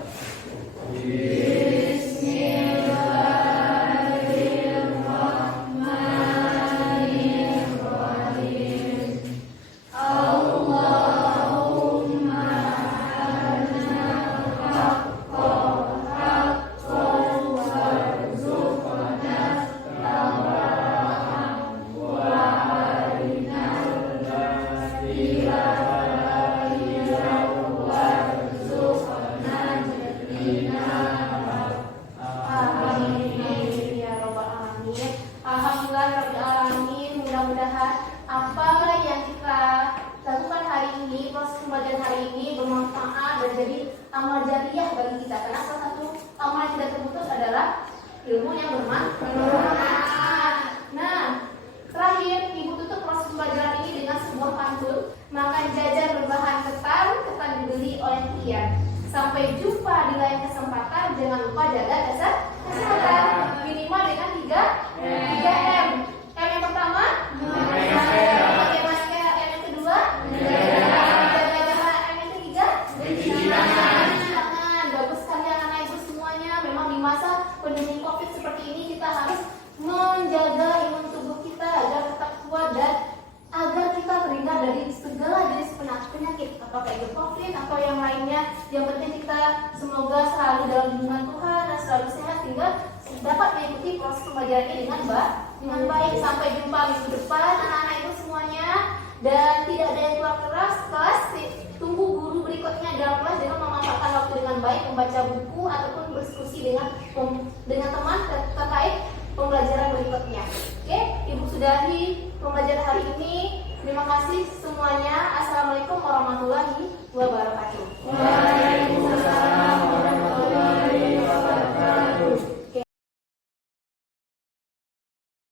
Mudah-mudahan apa yang kita lakukan hari ini, proses pembelajaran hari ini bermanfaat dan jadi amal jariah bagi kita. Karena salah satu amal yang tidak terputus adalah ilmu yang bermanfaat. Nah, terakhir ibu tutup proses pembelajaran ini dengan sebuah pantun. Makan jajan berbahan ketan, ketan dibeli oleh Tian. Sampai jumpa di lain kesempatan. Jangan lupa jaga kesehatan. Minimal dengan 3M. M yang pertama, pakai masker. M yang kedua, jaga jarak. M yang ketiga, cuci tangan. Bagus sekali anak-anak ibu semuanya. Memang di masa pandemi COVID seperti ini kita harus menjaga imun tubuh kita agar tetap kuat dan agar kita terhindar dari segala jenis penyakit, apakah itu COVID atau yang lainnya. Yang penting kita semoga selalu dalam lindungan Tuhan dan selalu sehat sehingga dapat mengikuti proses pembelajaran ini dengan baik. Sampai jumpa minggu depan anak-anak ibu semuanya, dan tidak ada yang keluar kelas. Tunggu guru berikutnya dalam kelas dengan memanfaatkan waktu dengan baik, membaca buku ataupun berdiskusi dengan teman terkait pembelajaran berikutnya. Oke, ibu sudahi pembelajaran hari ini. Terima kasih semuanya. Assalamualaikum